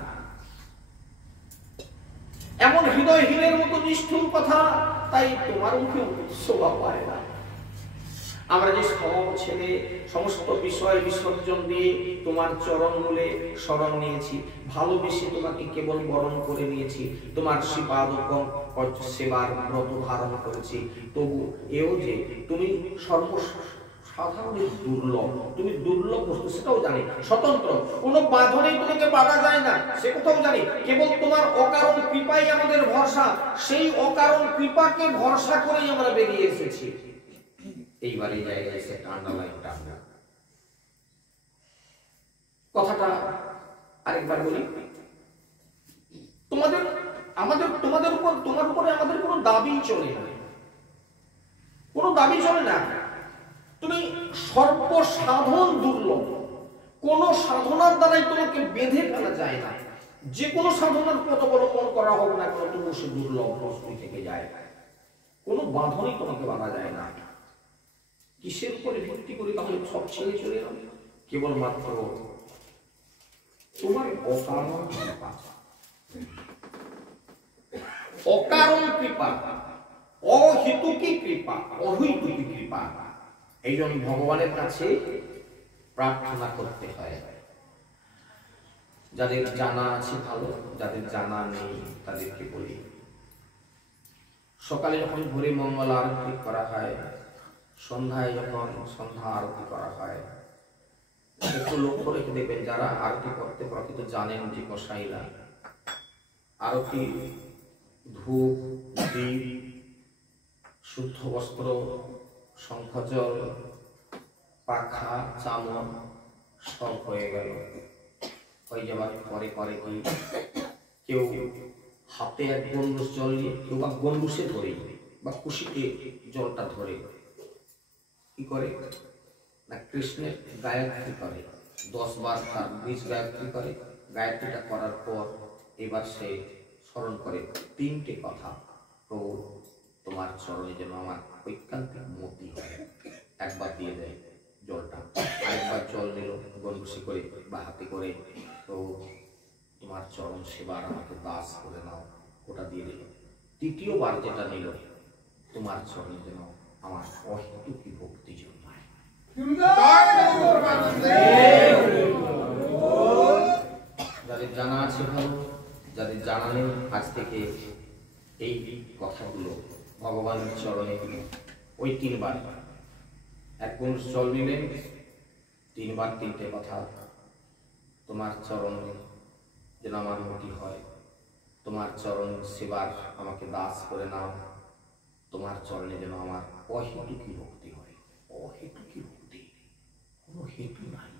এমন হৃদয়হীনের মতো নিষ্ঠুর কথা তাই তোমার মুখে শোভা পায় না। আমরা যে সব ছেড়ে সমস্ত বিষয় বিসর্জন দিয়ে তোমার চরণ মূলে শরণ নিয়েছি, ভালোবেসে তোমাকে কেবল বরণ করে নিয়েছি, তোমার শ্রীপাদ সেবার ব্রত ধারণ করেছি, তবু এও যে তুমি সাধারণের দুর্লভ, তুমি দুর্লভ বস্তু সেটাও জানি, স্বতন্ত্র, কোনো বাঁধনেই তোমাকে বাধা যায় না সে কথাও জানি। কেবল তোমার অকারণ কৃপাই আমাদের ভরসা, সেই অকারণ কৃপাকে ভরসা করেই আমরা বেরিয়ে এসেছি। এইবার এই জায়গায় এসে আন্ডারলাইনটা কথাটা আরেকবার বলি। তোমার উপরে আমাদের কোনো দাবি চলে না, কোনো দাবি চলে না। তুমি সর্বসাধন দুর্লভ, কোন সাধনার দ্বারাই তোমাকে বেঁধে ফেলা যায় না। যে কোনো সাধনার পথ অবলম্বন করা হোক না কেন, তবু সে দুর্লভ প্রশ্নই থেকে যায়, কোনো বাঁধনই তোমাকে বাধা যায় না। কিসের উপরে ভিত্তি করে তাহলে সব ছেড়ে চলে যাবে? কেবলমাত্র তোমার অকারণ কৃপা, অকারণ কৃপা, অহেতুকী কৃপা, অহৈতুকী কৃপা। এই জন্য ভগবানের কাছে প্রার্থনা করতে হয়। যাদের জানা আছে ভালো, যাদের জানা নেই তাদেরকে বলি, সকালে যখন ভোরে মঙ্গল আরতি করা হয়, সন্ধ্যায় যখন সন্ধ্যা আরতি করা হয়, একটু লক্ষ্য রেখে দেখবেন যারা আরতি করতে প্রকৃত জানেন যে কসাইরা আরতি ধূপ দীপ শুদ্ধ বস্ত্র শঙ্খজল পাখা চামচ সব হয়ে গেল। হয়ে যাবার পরে পরে কি কেউ হাতে এক গন্ডুস জল নিয়ে কেউ বা গন্ডুসে ধরে বা কুশিতে জলটা ধরে কি করে না কৃষ্ণের গায়ত্রী করে 10 বার তার বীজ গায়ত্রী করে। গায়ত্রীটা করার পর এবার সে স্মরণ করে 3টে কথা, প্রভু তোমার চরণে যেন আমার ঐকান্তিক মতি হয়। একবার দিয়ে দেয় জলটা, আরেকবার জল নিল গন্ডুসি করে বা হাতে করে, প্রভু তোমার চরণ সেবার আমাকে দাস করে নাও, ওটা দিয়ে দিল। তৃতীয়বার যেটা নিল, তোমার চরণে যেন আমার অহেতুকী ভক্তি জন্মায়। যাদের জানা আছে ভালো, যাদের জানা নেই আজ থেকে এই কথাগুলো ভগবানের চরণে ওই 3 বার এক গন্ডুস জল নিলেন, 3 বার 3টে কথা, তোমার চরণে যেন আমার মতি হয়, তোমার চরণ সেবার আমাকে দাস করে নাও, তোমার চরণে যেন আমার অহেতুকী ভক্তি হয়। অহেতুকী ভক্তি, কোনো হেতু নাই।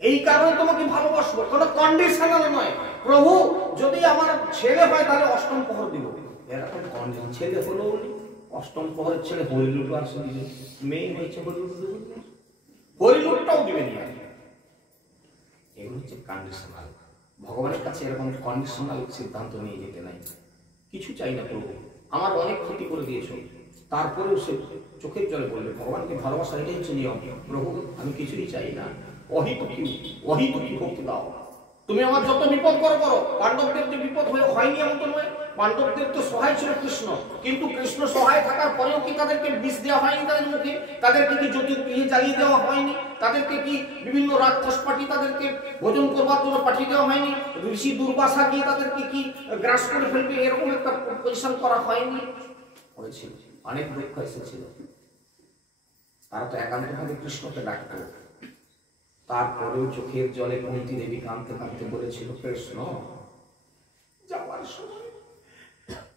এই কারণে তোমাকে ভালোবাসবো, কোনো কন্ডিশনাল নয়। প্রভু যদি আমার ছেলে হয় তাহলে অষ্টম প্রহর দিব, এরকম কন্ডিশন। ছেলে হলো অষ্টম প্রহরের ছেলে হরিলুট আসে দিবে, মেয়ে হয়েছে হরিলুটটাও দিবে না। এগুলো হচ্ছে কন্ডিশনাল। ভগবানের কাছে এরকম কন্ডিশনাল সিদ্ধান্ত নিয়ে যেতে নাই। কিছু চাই না প্রভু, আমার অনেক ক্ষতি করে দিয়েছো, তারপরেও সে চোখের জলে বলবে ভগবানকে ভালোবাসা, এটাই হচ্ছে নিয়ম। প্রভু আমি কিছুই চাই না, অহিতুকী ভক্তি দাও। তুমি আমার যত বিপদ করো করো। পাণ্ডবদের যে বিপদ হয়নি এমন তো নয়, পাণ্ডবদের তো সহায় ছিল কৃষ্ণ, কিন্তু কৃষ্ণ সহায় থাকার পরেও কি তাদেরকে বিষ দেওয়া হয়নি তাদের মুখে? তাদেরকে কি জ্যোতি জ্বালিয়ে দেওয়া হয়নি? তাদেরকে কি বিভিন্ন রাক্ষস পাঠি তাদেরকে ভোজন করবার জন্য পাঠিয়ে দেওয়া হয়নি? ঋষি দুর্বাসা গিয়ে তাদেরকে কি গ্রাস করে ফেলবে এরকম একটা পজিশন করা হয়নি? হয়েছিল, অনেক দুঃখ এসেছিল। তারা তো একান্তভাবে কৃষ্ণকে ডাকত, তারপরেও চোখের জলে কুন্তী দেবী কাঁদতে কাঁদতে বলেছিল, কৃষ্ণ যাওয়ার সময়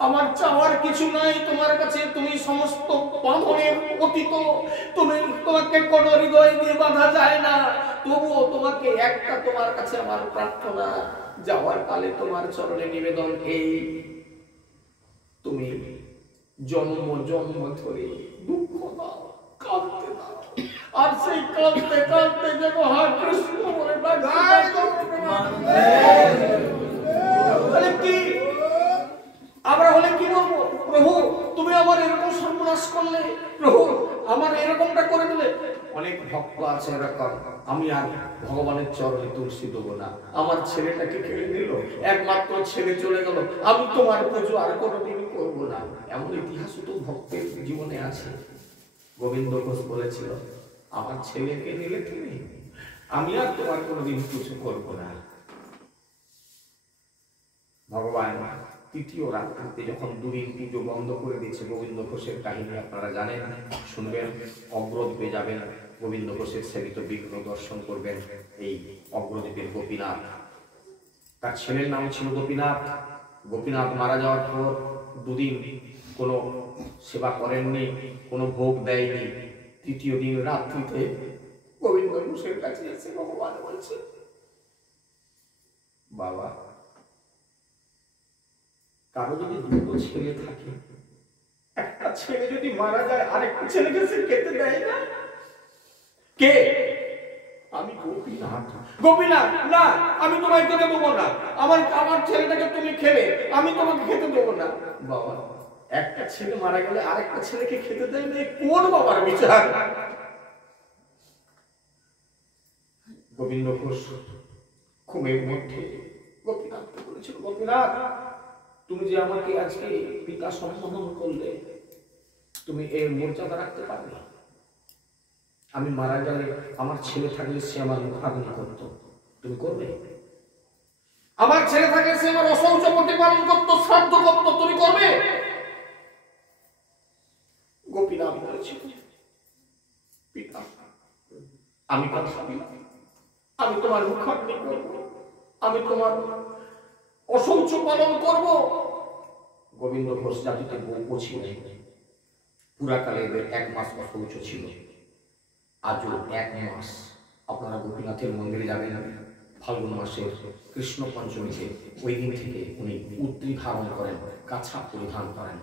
আমার চাওয়ার কিছু নাই তোমার কাছে, তুমি সমস্ত বাঁধনের অতীত, তোমাকে কোনো হৃদয় দিয়ে বাঁধা যায় না, তবুও তোমাকে একটা তোমার কাছে আমার প্রার্থনা, যাওয়ার কালে তোমার চরণে নিবেদন এই, তুমি জন্ম জন্ম ধরে দুঃখ দাও, কাঁদতে দাও, আর সেই কাঁদতে কাঁদতে যেন হা কৃষ্ণ বলে তাহলে কি আমরা হলে কি বলবো? প্রভু তুমি আমার এরকম সর্বনাশ করলে, প্রভু আমার এরকমটা করে দিলে। অনেক ভক্ত আছে এরকম, আমি আর ভগবানের চরণে তুলসী দেবো না, আমার ছেলেটাকে কেড়ে নিল, একমাত্র ছেলে চলে গেল, আমি তোমার পুজো আর কোনোদিন করবো না। এমন ইতিহাস তো ভক্তের জীবনে আছে। গোবিন্দ ঘোষ বলেছিল, আমার ছেলেকে নিলে তুমি, আমি আর তোমার কোনোদিন পুজো করবো না। ভগবান তৃতীয় রাত্রিতে যখন 2 দিন পুজো বন্ধ করে দিয়েছে, গোবিন্দ ঘোষের কাহিনী আপনারা জানেন, শুনবেন, অগ্রদ্বীপে যাবেন, গোবিন্দ ঘোষের সেবিত বিগ্রহ দর্শন করবেন। এই অগ্রদ্বীপের গোপীনাথ, তার ছেলের নাম ছিল গোপীনাথ। গোপীনাথ মারা যাওয়ার পর 2 দিন কোনো সেবা করেননি, কোনো ভোগ দেয়নি। তৃতীয় দিন রাত্রিতে গোবিন্দ ঘোষের কাছে এসে ভগবান বলছে, বাবা কারো যদি 2টো ছেলে থাকে, একটা ছেলে যদি মারা যায় আরেকটা ছেলেকে সে খেতে দেয় না, কে? আমি গোপীনাথ। গোপীনাথ না, আমি তোমায় খেতে দেবো না, আমার ছেলেটাকে তুমি খেলে, আমি তোমাকে খেতে দেবো না। বাবা একটা ছেলে মারা গেলে আরেকটা ছেলেকে খেতে দেয় না, কোন বাবার বিচার? গোবিন্দ ঘোষ ঘুমের মধ্যে গোপীনাথকে বলেছিল, গোপীনাথ তুমি যে আমাকে আজকে পিতা সম্বোধন করলে, তুমি এর মর্যাদা রাখতে পারবে? আমি মারা গেলে আমার ছেলে থাকলে সে আমার মুখাগ্নি করত, তুমি করবে? আমার ছেলে থাকলে সে আমার অশৌচ প্রতিপালন করত, শ্রাদ্ধ করত, তুমি করবে? গোপীনাথ বলেছিল, পিতা আমি কথা দিলাম, আমি তোমার মুখাগ্নি করব, আমি তোমার অশৌচ পালন করব। গোবিন্দ ঘোষ জাতিতে বউ ছিলেন, পুরাকালে এদের 1 মাস অশৌচ ছিল, আজও 1 মাস। আপনারা গোপীনাথের মন্দিরে যাবেন ফাল্গুন মাসের কৃষ্ণ পঞ্চমীতে, ওই দিন থেকে উনি উত্তরী ধারণ করেন, কাছা পরিধান করেন,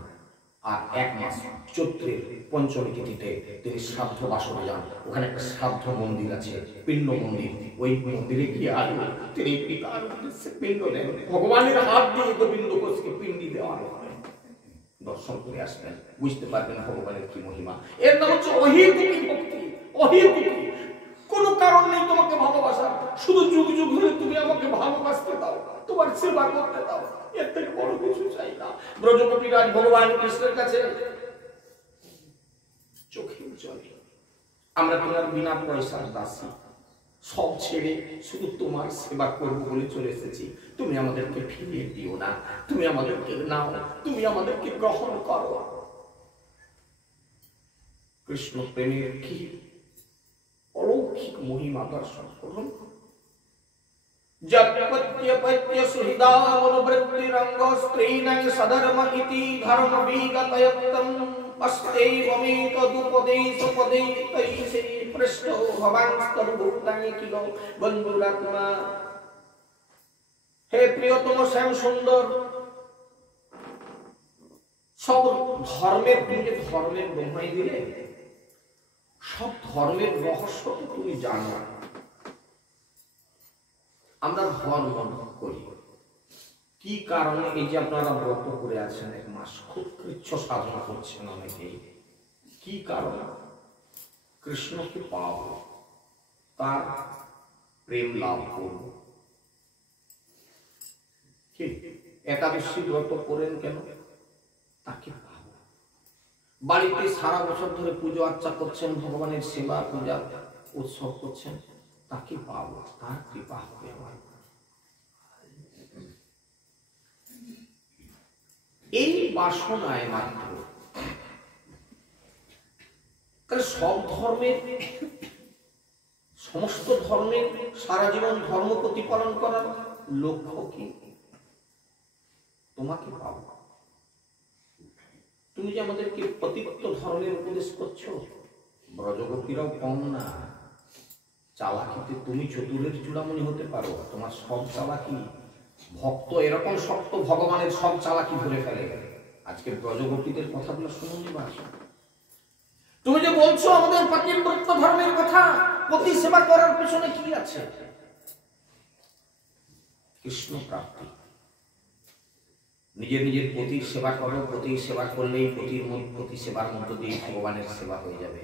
আর 1 মাস চৈত্রের পঞ্চমী তিথিতে তিনি শ্রাদ্ধ বাসনে যান। ওখানে একটা শ্রাদ্ধ মন্দির আছে, পিণ্ড মন্দির। ওই মন্দিরে গিয়ে আর তিনি পিতার উদ্দেশ্যে পিণ্ড দেন। ভগবানের হাত দিয়ে গোবিন্দ ঘোষকে পিণ্ডি দেওয়া হয়। দর্শন করে আসবেন, বুঝতে পারবেন ভগবানের কি মহিমা। এর নাম হচ্ছে অহেতুকী ভক্তি। অহেতুকী, কোন কারণ নেই তোমাকে ভালোবাসার, শুধু যুগ যুগ ধরে তুমি আমাকে ভালোবাসতে দাও, তোমার সেবা করতে দাও, এর থেকে বড় কিছু চাই না। ব্রজগোপীরাজ ভগবান কৃষ্ণের কাছে চোখে জল, আমরা তোমার বিনা পয়সার দাসী, সব ছেড়ে শুধু তোমার সেবা করবো বলে চলে এসেছি। তুমি আমাদেরকে ফিরিয়ে দিও না, তুমি আমাদেরকে নাও, তুমি আমাদেরকে গ্রহণ করো। কৃষ্ণ প্রেমের কি অলৌকিক মহিমা দর্শন করুন। জগৎপত্য পত্য সুহৃদা মনোবৃত্তি রঙ্গ স্ত্রীণং সধর্ম ইতি ধর্ম বিগতয়ত্তম অস্তেবমে তদুপদেশ পদে তৈষে পৃষ্ঠ ভবাংস্তরভুক্তাং কিল বন্ধুরাত্মা। হে প্রিয়তম শ্যাম সুন্দর, সব ধর্মের, তুমি যে ধর্মের দোহাই দিলে, সব ধর্মের রহস্য তুমি জানো। আমরা ধর্ম করি কি কারণে? এই যে আপনারা ব্রত করে আছেন 1 মাস, খুব কৃচ্ছ সাধনা করছেন অনেকেই, কি কারণ? কৃষ্ণকে পাবো, তার প্রেম লাভ করব। কি একাদশী ব্রত করেন কেন? তাকে পাবো। বাড়িতে সারা বছর ধরে পুজো আর্চা করছেন, ভগবানের সেবা পূজা উৎসব করছেন, তাকে পাবো, তার কৃপা হবে আমার। এই বাসনায় মাত্র সব ধর্মের, সমস্ত ধর্মের সারা জীবন ধর্ম প্রতিপালন করার লক্ষ্য কি? তোমাকে পাবো। তুমি যে আমাদেরকে পতিত ধর্মের উপদেশ করছো, ব্রজগোপীরাও কম না। চালাকিতে তুমি চতুরের চূড়ামণি হতে পারো, তোমার সব চালাকি ভক্ত এরকম শক্ত, ভগবানের সব চালাকি ধরে ফেলে। আজকে ব্রজগোপীদের কথাগুলো শুনুন। তুমি যে বলছো আমাদের পতিব্রত ধর্মের কথা, পতি সেবা করার পেছনে কি আছে? কৃষ্ণ প্রাপ্তি। নিজের নিজের পতির সেবা করো, পতির সেবা করলেই পতি সেবার মধ্য দিয়ে ভগবানের সেবা হয়ে যাবে।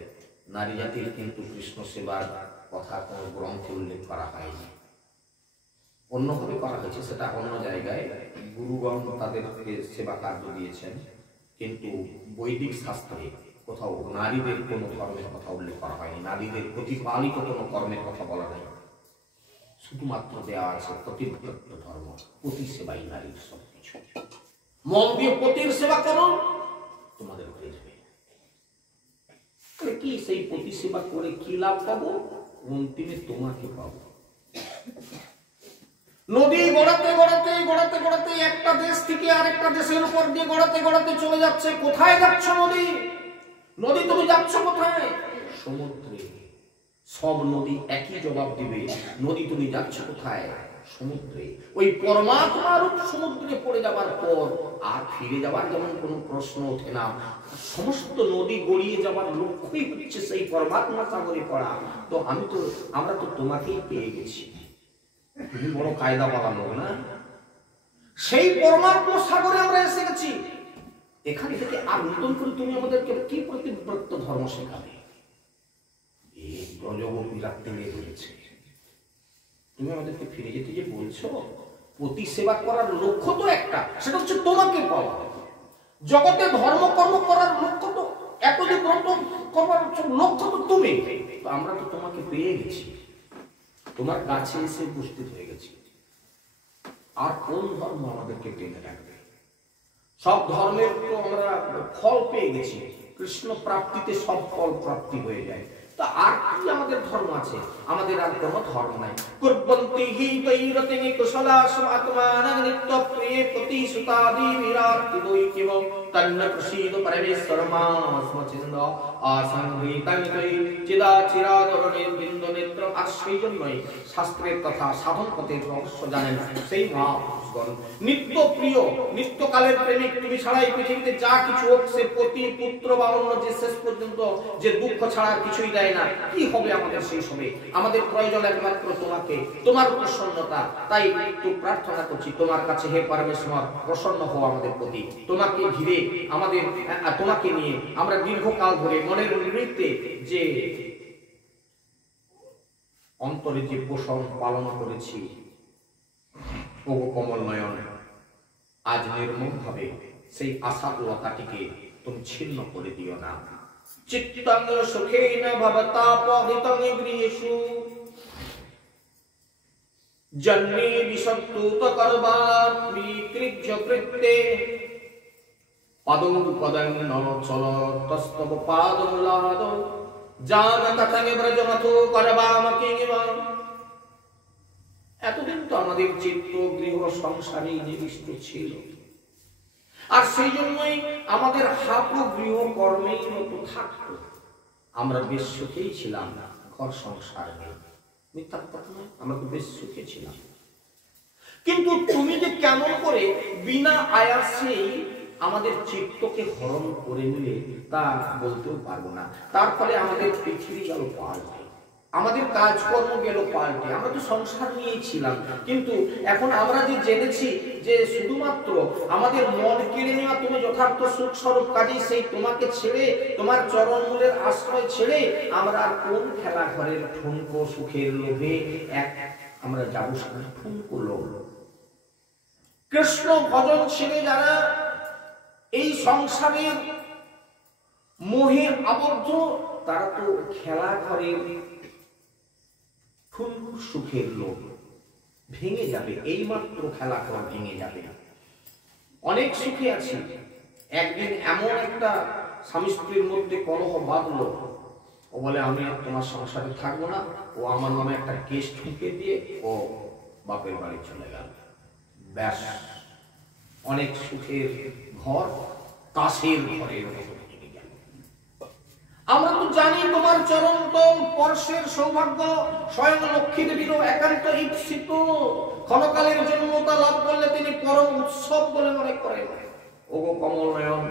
নারী জাতির কিন্তু কৃষ্ণ সেবার কথা কোন গ্রন্থে উল্লেখ করা হয়নি, অন্যভাবে করা হয়েছে, সেটা অন্য জায়গায় গুরুগণ তাদেরকে সেবা কার্য দিয়েছেন, কিন্তু বৈদিক শাস্ত্রে কোথাও নারীদের কোন ধর্মের কথা উল্লেখ করা হয়নি, নারীদের প্রতিপালিত কোন কর্মের কথা বলা নেই। শুধুমাত্র দেওয়া আছে পতিব্রত ধর্ম, পতি সেবাই নারীর সবকিছু। মন দিয়ে পতির সেবা করো, তোমাদের হয়ে যাবে। কি সেই পতি সেবা করে কি লাভ পাবো? অন্তিমে তোমাকে পাবো। নদী গড়াতে গড়াতে গড়াতে গড়াতে একটা দেশ থেকে আরেকটা দেশের উপর দিয়ে গড়াতে গড়াতে চলে যাচ্ছে। কোথায় যাচ্ছ নদী? নদী তুমি যাচ্ছ কোথায়? সমুদ্রে। সব নদী একই জবাব দিবে, নদী তুমি যাচ্ছ কোথায়? সমুদ্রে। ওই পরমাত্মা রূপ সমুদ্রে পড়ে যাবার পর আর ফিরে যাবার যেমন কোনো প্রশ্ন ওঠে না। সমস্ত নদী গড়িয়ে যাবার লক্ষ্যই হচ্ছে সেই পরমাত্মা সাগরে পড়া। তো আমরা তো তোমাকেই পেয়ে গেছি, তুমি বড় কায়দা পালানো না? সেই পরমাত্মা সাগরে আমরা এসে গেছি। এখান থেকে আর নতুন করে তুমি আমাদেরকে কি প্রতিব্রত ধর্ম শেখাবে? এই ব্রজগোপীরা তেড়ে ধরেছে। তুমি আমাদেরকে ফিরে যেতে যে বলছো, পতি সেবা করার লক্ষ্য তো একটা, সেটা হচ্ছে তোমাকে পাওয়া। জগতে ধর্মকর্ম করার লক্ষ্য তো একই, ব্রত করবার লক্ষ্য তো তুমি। তো আমরা তো তোমাকে পেয়ে গেছি, তোমার কাছে এসে উপস্থিত হয়ে গেছি। আর কোন ধর্ম আমাদেরকে টেনে রাখবে? সব ধর্মের তো আমরা ফল পেয়ে গেছি। কৃষ্ণ প্রাপ্তিতে সব ফল প্রাপ্তি হয়ে যায়। তা আর কি আমাদের ধর্ম আছে? আমাদের আর কোনো ধর্ম নাই। কুর্বন্তি হি তৈরতে কুশলাস আত্মানাং নিত্য প্রিয়ে পতি সুতাদি বিরাটি দৈকিব তন্ন প্রসীদ পরমেশ্বর মাসমচিন্দ আসংহিতাং তৈ চিদা চিরাদরণে বিন্দু নেত্র। আর সেই জন্যই শাস্ত্রের তথা সাধন পথের রহস্য জানেন সেই মহাপুরুষগণ। নিত্য প্রিয়, নিত্যকালের প্রেমিক। তুমি ছাড়া এই পৃথিবীতে যা কিছু হোক, সে পতি পুত্র বা অন্য যে শেষ পর্যন্ত যে দুঃখ ছাড়া কিছুই দেয় না, কি হবে আমাদের সেই সময়? আমাদের প্রয়োজন একমাত্র তোমাকে, তোমার প্রসন্নতা। তাই তো প্রার্থনা করছি তোমার কাছে, হে পরমেশ্বর, প্রসন্ন হও আমাদের প্রতি। তোমাকে ঘিরে আমাদের, তোমাকে নিয়ে আমরা দীর্ঘকাল ধরে মনের নৃত্যে যে অন্তরে যে পোষণ পালন করেছি, ও কমল নয়ন, আজ নির্মম ভাবে সেই আশালতাটিকে তুমি ছিন্ন করে দিও না। চিত্তং সুখেন ভবতাপহিতং গৃহেষু জন্মে বিশত্তুত করবার বিকৃজ্য কৃত্যে পদং পদং ন চল তস্তব পাদমূলাদ জান কথং ব্রজমথো করবামকিংবা। এতদিন তো আমাদের চিত্ত গৃহ সংসারে নিবিষ্ট ছিল, আর সেই জন্যই আমাদের হাত গৃহ কর্মেই রত থাকতো। আমরা বেশ সুখেই ছিলাম, ঘর সংসার নেই, মিথ্যা কথা নয়, আমরা তো বেশ সুখে ছিলাম। কিন্তু তুমি যে কেমন করে বিনা আয়াসেই আমাদের চিত্তকে হরণ করে নিলে তা বলতেও পারবো না। তার ফলে আমাদের পৃথিবী গেল পাল্টে, আমাদের কাজকর্ম গেল পাল্টে। আমরা তো সংসার নিয়েই ছিলাম, কিন্তু এখন আমরা যে জেনেছি যে শুধুমাত্র আমাদের মন কেড়ে নেওয়া তুমি যথার্থ সুখ স্বরূপ, কাজেই সেই তোমাকে ছেড়ে, তোমার চরণ মূলের আশ্রয় ছেড়ে আমরা কোন খেলা ঘরের ঠুনকো সুখের লোভে আমরা যাবো সেখানে ঠুনকো লোভ। কৃষ্ণ ভজন ছেড়ে যারা এই সংসারের মোহে আবদ্ধ, তারা তো খেলা ঘরের ঠুনকো সুখের লোভ ভেঙে যাবে, এইমাত্র খেলা ঘর ভেঙে যাবে। অনেক সুখে আছি, একদিন এমন একটা স্বামী স্ত্রীর মধ্যে কলহ বাঁধলো, ও বলে আমি আর তোমার সংসারে থাকবো না, ও আমার নামে একটা কেস ঠুকে দিয়ে ও বাপের বাড়ি চলে গেল। ব্যাস, অনেক সুখের ঘর তাসের ঘরের মতো ভেঙে গেল। আমরা তো জানি তোমার চরণ তল স্পর্শের সৌভাগ্য স্বয়ং লক্ষ্মী দেবীরও একান্ত ঈপ্সিত। ক্ষণকালের জন্য তা লাভ করলে তিনি পরম উৎসব বলে মনে করেন। ওগো কমল নয়ন,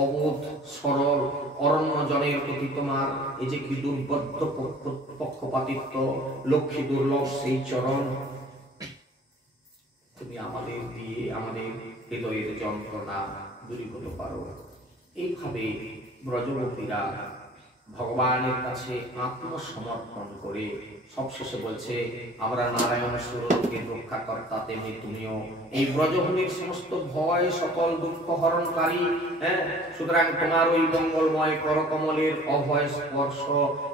অবোধ সরল অরণ্য জনের প্রতি তোমার এই যে কি দুর্বদ্ধ পক্ষপাতিত্ব, লক্ষ্মী দুর্লভ সেই চরণ, তুমি আমাদের দিয়ে আমাদের হৃদয়ের যন্ত্রণা দূরীভূত করো। এইভাবে ব্রজগোপীরা ভগবানের কাছে আত্মসমর্পণ করে সবশেষে বলছে, আমরা নারায়ণ স্বরূপকে রক্ষাকর্তা, তেমনি তুমিও এই ব্রজভূমির সমস্ত ভয় সকল দুঃখ হরণকারী। সুতরাং তোমার ওই মঙ্গলময় করকমলের অভয় স্পর্শ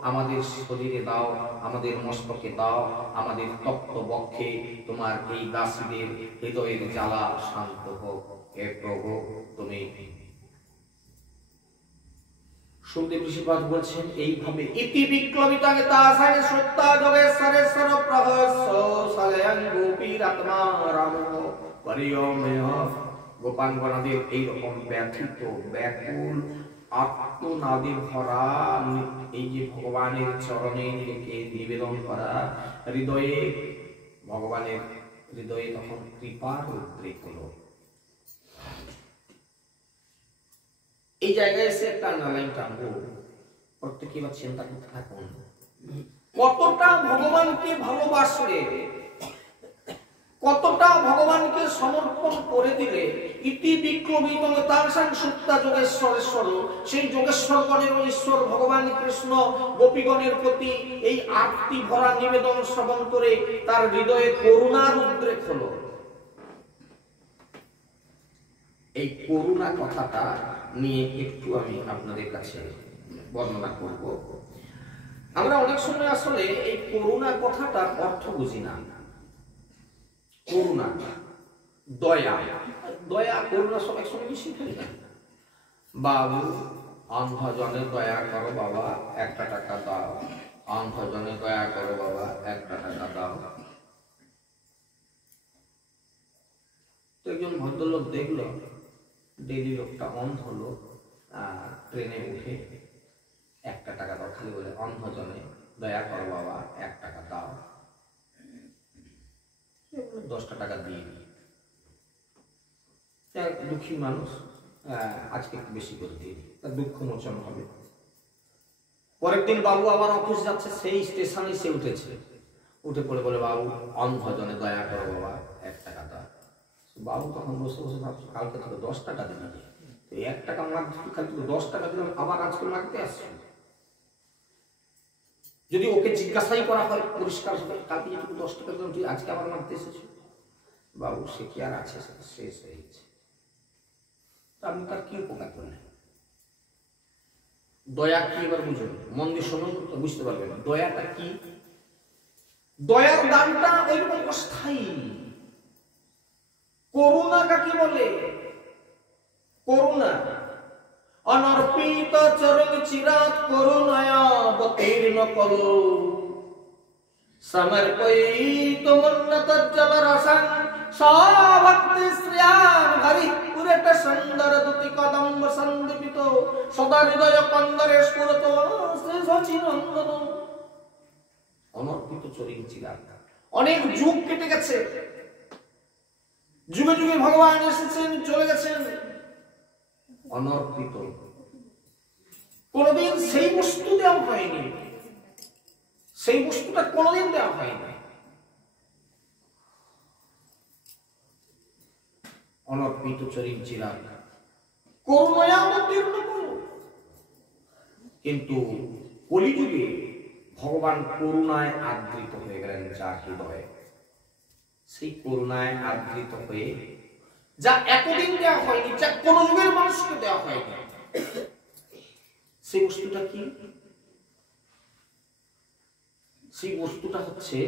আমাদের শরীরে দাও, আমাদের মস্তকে দাও, আমাদের তপ্ত বক্ষে তোমার এই দাসীদের হৃদয়ের জ্বালা শান্ত হোক। হে প্রভু, তুমি সুখদেব ঋষিপাদ বলছেন এইভাবে, ইতি বিক্রমিতাঙ্গে তাসানে সত্তা যোগেশ্বরেশ্বর প্রহস্য সালয়ং গোপীর আত্মা রাম পরিয়মেহ। গোপাঙ্গনাদের এইরকম ব্যথিত ব্যাকুল আত্মনাদে ভরা এই যে ভগবানের চরণে নিজেকে নিবেদন করা, হৃদয়ে ভগবানের হৃদয়ে তখন কৃপার উদ্রেক হলো। এই জায়গায় এসে একটা নালাইন টানবো, প্রত্যেকে এবার চিন্তা করতে থাকুন, কতটা ভগবানকে ভালোবাসলে, কতটা ভগবানকে সমর্পণ করে দিলে ইতি বিক্রমিত তার সুক্তা যোগেশ্বরেশ্বর, সেই যোগেশ্বরগণের ঈশ্বর ভগবান কৃষ্ণ গোপীগণের প্রতি এই আরতি ভরা নিবেদন শ্রবণ করে তার হৃদয়ে করুণার উদ্রেক হলো। এই করুণা কথাটা নিয়ে একটু আমি আপনাদের কাছে বর্ণনা করব। আমরা অনেক সময় আসলে এই করুণা কথাটার অর্থ বুঝি না। করুণা, দয়া, দয়া করুণা সব একসঙ্গে মিশিয়ে ফেলি না। বাবু অন্ধজনে দয়া করো বাবা, একটা টাকা দাও। অন্ধজনে দয়া করো বাবা, একটা টাকা দাও। তো একজন ভদ্রলোক দেখলো ডেলি লোকটা অন্ধ লোক ট্রেনে উঠে একটা টাকা দাও, খালি বলে অন্ধজনে দয়া করো বাবা, এক টাকা দাও। 10টা টাকা দিয়ে দুঃখী মানুষ, আজকে একটু বেশি করে দিয়ে তার দুঃখ মোচন হবে। পরের দিন বাবু আবার অফিস যাচ্ছে, সেই স্টেশনে সে উঠেছে, উঠে পড়ে বলে বাবু অন্ধজনে দয়া করো বাবা, 1 টাকা দাও। বাবু তখন বসে বসে ভাবছে কালকে তোকে 10 টাকা দিলাম, তো 1 টাকা মারতে খালি তোকে 10 টাকা দিলাম, আবার আজকে মারতে আসছে। যদি ওকে জিজ্ঞাসাই করা হয় পরিষ্কার হবে, কালকে যে তোকে 10 টাকা দিলাম তুই আজকে আবার মারতে এসেছিস, বাবু সে কি আর আছে, সেটা শেষ হয়ে গেছে। আপনি তার কি উপকার করলেন? দয়া কি এবার বুঝুন, মন দিয়ে শুনুন, বুঝতে পারবেন দয়াটা কি। দয়ার দানটা ওইরকম অস্থায়ী। করুণা কাকে বলে? করুণা অনর্পিত চরণ চিরাত করুণায়াবতীর্ণ করো সমর্পিত মন্নত জলরসং সভক্তি শ্রিয়াম হরি পুরট সুন্দর দুতি কদম্ব সন্দীপিত সদা হৃদয় কন্দরে স্ফুরত শ্রী সচিনন্দন। অনর্পিত চরণ চিরাত, অনেক যুগ কেটে গেছে, যুগে যুগে ভগবান এসেছেন চলে গেছেন, অনর্পিত কোনদিন সেই বস্তু দেওয়া হয়নি, সেই বস্তুটা কোনদিন দেওয়া হয়নি। অনর্পিত চরিম চিরাগ করুণায়াবতীর্ণ করো। কিন্তু কলিযুগে ভগবান করুণায় আদৃত হয়ে গেলেন যার হৃদয়ে, সেই করুণায় আদৃত হয়ে যা এতদিন দেওয়া হয়নি, যা কোন যুগের মানুষকে দেওয়া হয়নি, সেই বস্তুটা কি? সেই বস্তুটা হচ্ছে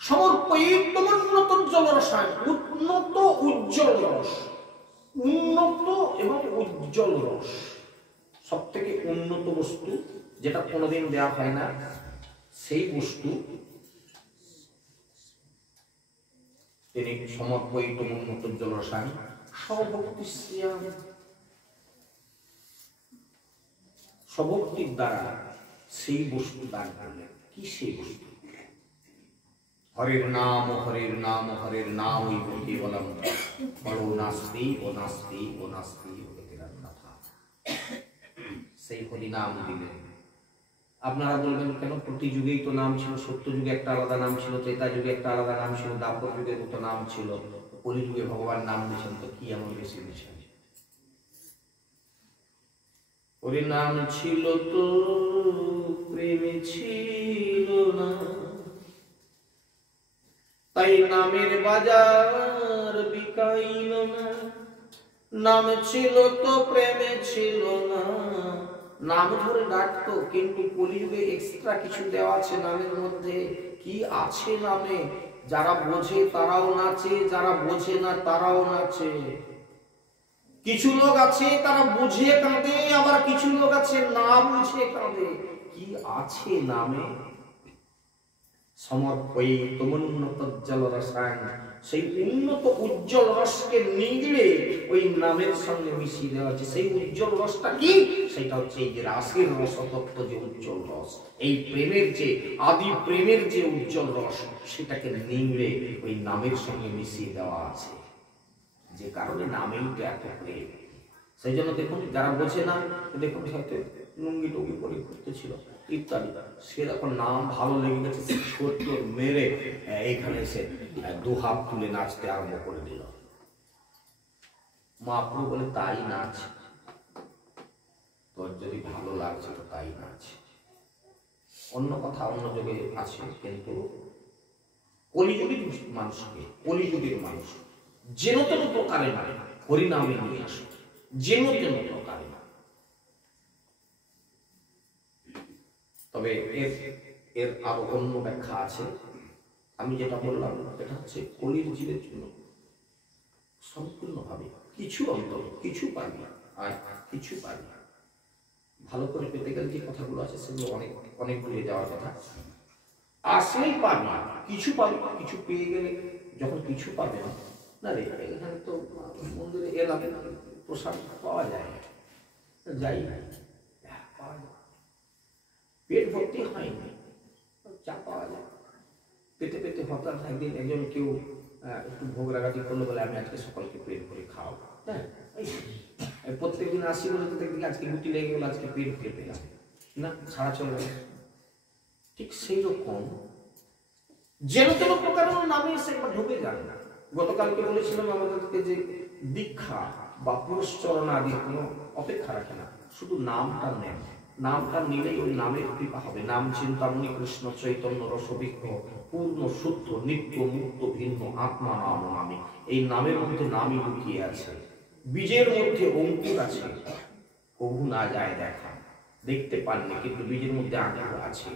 সমর্পিত উন্নত জলরসায়ন, উন্নত উজ্জ্বল রস। উন্নত এবং উজ্জ্বল রস সব থেকে উন্নত বস্তু, যেটা কোনোদিন দেওয়া হয় না, সেই বস্তু তিনি সমর্পিত উন্নত জলরসায়ন সভক্তি শ্রিয়াম, সভক্তির দ্বারা সেই বস্তু দান করলেন। কি সেই বস্তু? হরের নাম, হরের নাম, হরের নাম ওই কেবলম বড় নাস্তি ও নাস্তি ও নাস্তি কথা, সেই হরি নাম দিলেন। আপনারা বলবেন কেন, প্রতি যুগেই তো নাম ছিল, সত্য যুগে একটা আলাদা নাম ছিল, ত্রেতা যুগে একটা আলাদা নাম ছিল, দ্বাপর যুগে মতো নাম ছিল, কলি যুগে ভগবান নাম দিয়েছেন, তো কি এমন বেশি দিয়েছেন? ওরে নাম ছিল তো প্রেমে ছিল না, তাই নামের বাজার বিকাইল না। নাম ছিল তো প্রেমে ছিল না, নাম ধরে ডাকতো, কিন্তু কলিযুগে এক্সট্রা কিছু দেওয়া আছে নামের মধ্যে। কি আছে নামে? যারা বোঝে তারাও নাচে, যারা বোঝে না তারাও নাচে। কিছু লোক আছে তারা বুঝে কাঁদে, আবার কিছু লোক আছে না বুঝে কাঁদে। কি আছে নামে? সমর্পিত উন্নত জলরসায়ন, সেই উন্নত উজ্জ্বল রসকে নিগড়ে ওই নামের সঙ্গে মিশিয়ে দেওয়া আছে। সেই উজ্জ্বল রসটা কি? সেটা হচ্ছে এই যে রাসের রসতত্ত্ব, যে উজ্জ্বল রস, এই প্রেমের যে আদি প্রেমের যে উজ্জ্বল রস, সেটাকে নিগড়ে ওই নামের সঙ্গে মিশিয়ে দেওয়া আছে, যে কারণে নামেই তো এত প্রেম। সেই জন্য দেখুন, যারা বোঝে না, দেখুন হয়তো লুঙ্গি টুঙ্গি পরে ঘুরতেছিল ইত্যাদি, সে যখন নাম ভালো লেগে গেছে, সে ছোট্ট মেরে এইখানে এসে 2 হাত তুলে নাচতে আরম্ভ করে দিল। মহাপ্রভু বলে তাই নাচ, তোর যদি ভালো লাগছে তো তাই নাচ, অন্য কথা অন্য যুগে আছে। কিন্তু কলিযুগের মানুষকে, কলিযুগের মানুষ যেন তেন প্রকারে না হরিনামে নিয়ে আসে, যেন তেন প্রকারে না। তবে এর আরো অন্য ব্যাখ্যা আছে। আমি যেটা বললাম এটা হচ্ছে কলির জীবের জন্য সম্পূর্ণভাবে কিছু অন্তর, কিছু পাবি, আর কিছু পাই না। ভালো করে পেতে গেলে যে কথাগুলো আছে সেগুলো অনেক অনেক দূরে যাওয়ার কথা। আসলেই পাবে না, কিছু পাবে, কিছু পেয়ে গেলে যখন কিছু পাবে না, না রে এখানে তো মন্দিরে এলাম, প্রসাদ পাওয়া যায়, যাই পাওয়া যায়, পেট ভর্তি হয়নি, চা পাওয়া যায়, পেতে পেতে হঠাৎ একদিন একজন কেউ একটু ভোগ রাগাটি করলো বলে আমি আজকে সকলকে পেট করে খাওয়াবো। হ্যাঁ, প্রত্যেকদিন আসি বলে তো দেখবি আজকে গুটি লেগে গেল, আজকে পেট ভরে পেলাম না, ছাড়া চলে গেল। ঠিক সেই রকম যেন তেন প্রকার নামে এসে একবার ঢুকে যান না। গতকালকে বলেছিলাম আমাদেরকে যে দীক্ষা বা পুরস্চরণ আদি কোনো অপেক্ষা রাখে না, শুধু নামটা নেন, নামটা নিলেই ওই নামের কৃপা হবে। নাম চিন্তামণি কৃষ্ণ চৈতন্য রসবিগ্ন পূর্ণ শুদ্ধ নিত্য মুক্ত ভিন্ন আত্মা নাম নামে। এই নামের মধ্যে নামই লুকিয়ে আছে, বীজের মধ্যে অঙ্কুর আছে, কবু না যায় দেখা, দেখতে পাননি কিন্তু বীজের মধ্যে আঙ্কুর আছে,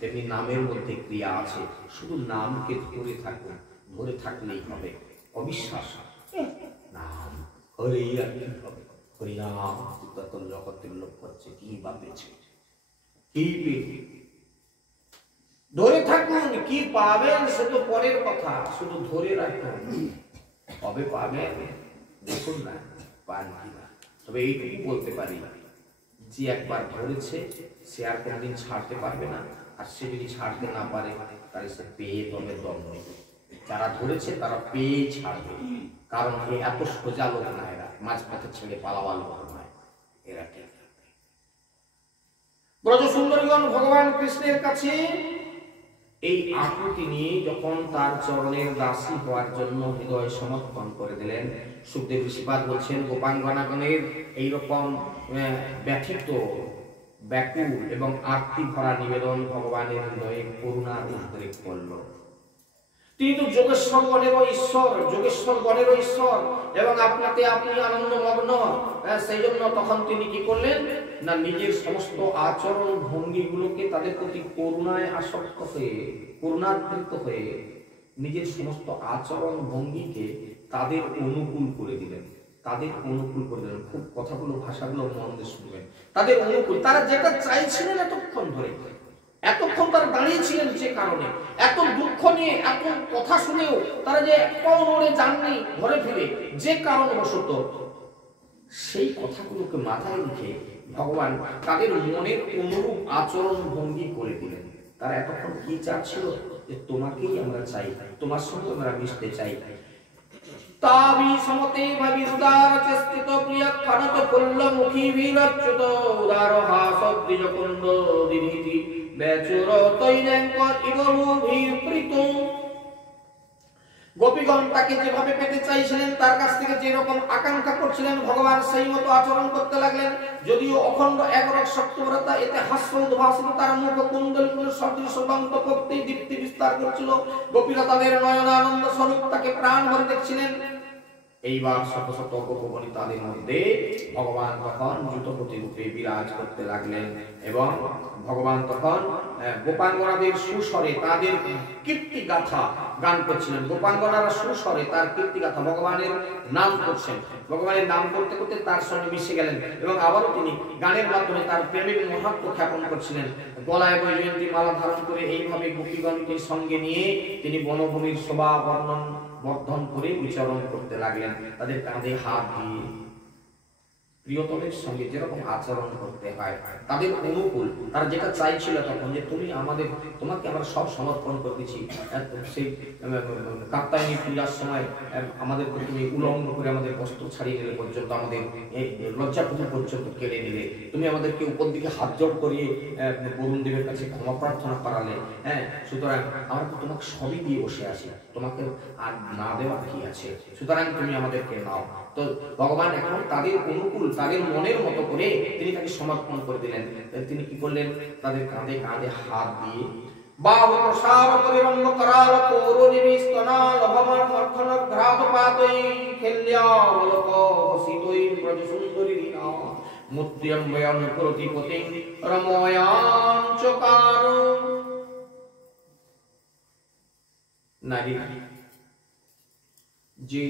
তেমনি নামের মধ্যে ক্রিয়া আছে। শুধু নামকে ধরে থাকুন, ধরে থাকলেই হবে। অবিশ্বাস নাম হরে আর কি হবে, হরিনাম তত জগতের লোক হচ্ছে কি বা পেয়েছে, কি পেয়ে ধরে থাকুন। কি পাবেন সে তো পরের কথা, শুধু ধরে রাখুন। কবে পাবেন দেখুন না, পান কিনা। তবে এইটুকু বলতে পারি যে একবার ধরেছে সে আর কোনদিন ছাড়তে পারবে না, আর সে যদি ছাড়তে না পারে তাহলে সে পেয়ে তবে দম নেবে। যারা ধরেছে তারা পেয়ে ছাড়বে, কারণ এত সোজা লোক না, এরা মাঝপথে ছেড়ে পালাবার লোক নয়, এরা ঠিক থাকবে। ব্রজ সুন্দরীগণ ভগবান কৃষ্ণের কাছে এই আকুতি নিয়ে যখন তার চরণের দাসী হওয়ার জন্য হৃদয় সমর্পণ করে দিলেন, সুখদেব ঋষিপাদ বলছেন গোপাঙ্গনাগণের এইরকম ব্যথিত ব্যাকুল এবং আরতি ভরা নিবেদন ভগবানের হৃদয়ে করুণার উদ্রেক করল। তিনি তো যোগেশ্বর গণেরও ঈশ্বর, যোগেশ্বর গণেরও ঈশ্বর, এবং আপনাতে আপনি আনন্দমগ্ন। সেই জন্য তখন তিনি কি করলেন না, নিজের সমস্ত আচরণ ভঙ্গিগুলোকে তাদের প্রতি করুণায় আসক্ত হয়ে, করুণাদৃত হয়ে নিজের সমস্ত আচরণ ভঙ্গিকে তাদের অনুকূল করে দিলেন, তাদের অনুকূল করে দিলেন। খুব কথাগুলো ভাষাগুলো মন দিয়ে শুনবেন। তাদের অনুকূল, তারা যেটা চাইছিলেন এতক্ষণ ধরে, এতক্ষণ তারা দাঁড়িয়েছিলেন যে কারণে, এত দুঃখ নিয়ে এত কথা শুনেও তারা যে পাও নড়ে যাননি ঘরে ফিরে, যে কারণবশত, সেই কথাগুলোকে মাথায় রেখে ভগবান তাদের মনের অনুরূপ আচরণ ভঙ্গি করে দিলেন। তারা এতক্ষণ কি চাচ্ছিল, যে তোমাকেই আমরা চাই, তোমার সঙ্গে আমরা মিশতে চাই। তাবি সমতে ভাবি উদার চেষ্টিত প্রিয় খানত ফুল্ল মুখী বিরচ্যুত উদার হাস দ্বিজকুন্দ দিদিতি বেচুর তৈরেঙ্কর ইগলু ভিপ্রিত। গোপীগণ তাকে যেভাবে পেতে চাইছিলেন, তার কাছ থেকে যে রকম আকাঙ্ক্ষা করছিলেন, ভগবান সেই মতো আচরণ করতে লাগলেন। যদিও অখণ্ড একরক সত্যব্রতা, এতে হাস্য উদ্ভাসিত তার মুখ কুণ্ডলগুলো সদৃশ দন্ত করতে দীপ্তি বিস্তার করছিল। গোপীরা তাদের নয়নানন্দ স্বরূপ তাকে প্রাণ ভরে দেখছিলেন। এইবার শত শত গোপবনী তাদের মধ্যে ভগবান তখন দ্রুতপতি রূপে বিরাজ করতে লাগলেন, এবং ভগবান তখন গোপাঙ্গনাদের সুস্বরে তাদের কীর্তি গাথা গান করছিলেন। গোপাঙ্গনারা সুস্বরে তার কীর্তি গাথা ভগবানের নাম করছেন, ভগবানের নাম করতে করতে তার সঙ্গে মিশে গেলেন, এবং আবারও তিনি গানের মাধ্যমে তার প্রেমের মহাত্ম খ্যাপন করছিলেন। গলায় বৈজয়ন্তী মালা ধারণ করে এইভাবে গোপীগণকে সঙ্গে নিয়ে তিনি বনভূমির শোভা বর্ধন করে বিচরণ করতে লাগলেন। তাদের কাঁধে হাত দিয়ে প্রিয়তমের সঙ্গে যেরকম আচরণ করতে হয়, তাদের অনুকূল, তারা যেটা চাইছিল তখন, যে তুমি আমাদের, তোমাকে আমরা সব সমর্পণ করতেছি। সেই কাত্যায়নী পূজার সময় আমাদেরকে তুমি উলঙ্গ করে আমাদের বস্ত্র ছাড়িয়ে নিলে পর্যন্ত, আমাদের লজ্জাপুর পর্যন্ত কেড়ে নিলে, তুমি আমাদেরকে উপর দিকে হাত জোড় করিয়ে বরুণ দেবের কাছে ক্ষমা প্রার্থনা করালে। হ্যাঁ, সুতরাং আমরা তো তোমাকে সবই দিয়ে বসে আছি, তোমাকে আর না দেওয়া কি আছে, সুতরাং তুমি আমাদেরকে নাও। তো ভগবান এখন তাদের অনুকূল, তাদের মনের মতো করে তিনি তাকে সমর্পণ করে দিলেন। তিনি কি করলেন, তাদের কাঁধে কাঁধে হাত দিয়ে বাহু প্রসার করে রঙ্গ করাল কৌরনিবি স্তনাল ভবন মর্থন ঘ্রাত পাতই খেল্যা বলক হসিতই ব্রজ সুন্দরী লীলা মুত্র্যম্বয়ং প্রতিপতি রময়াং চকার। নারী যে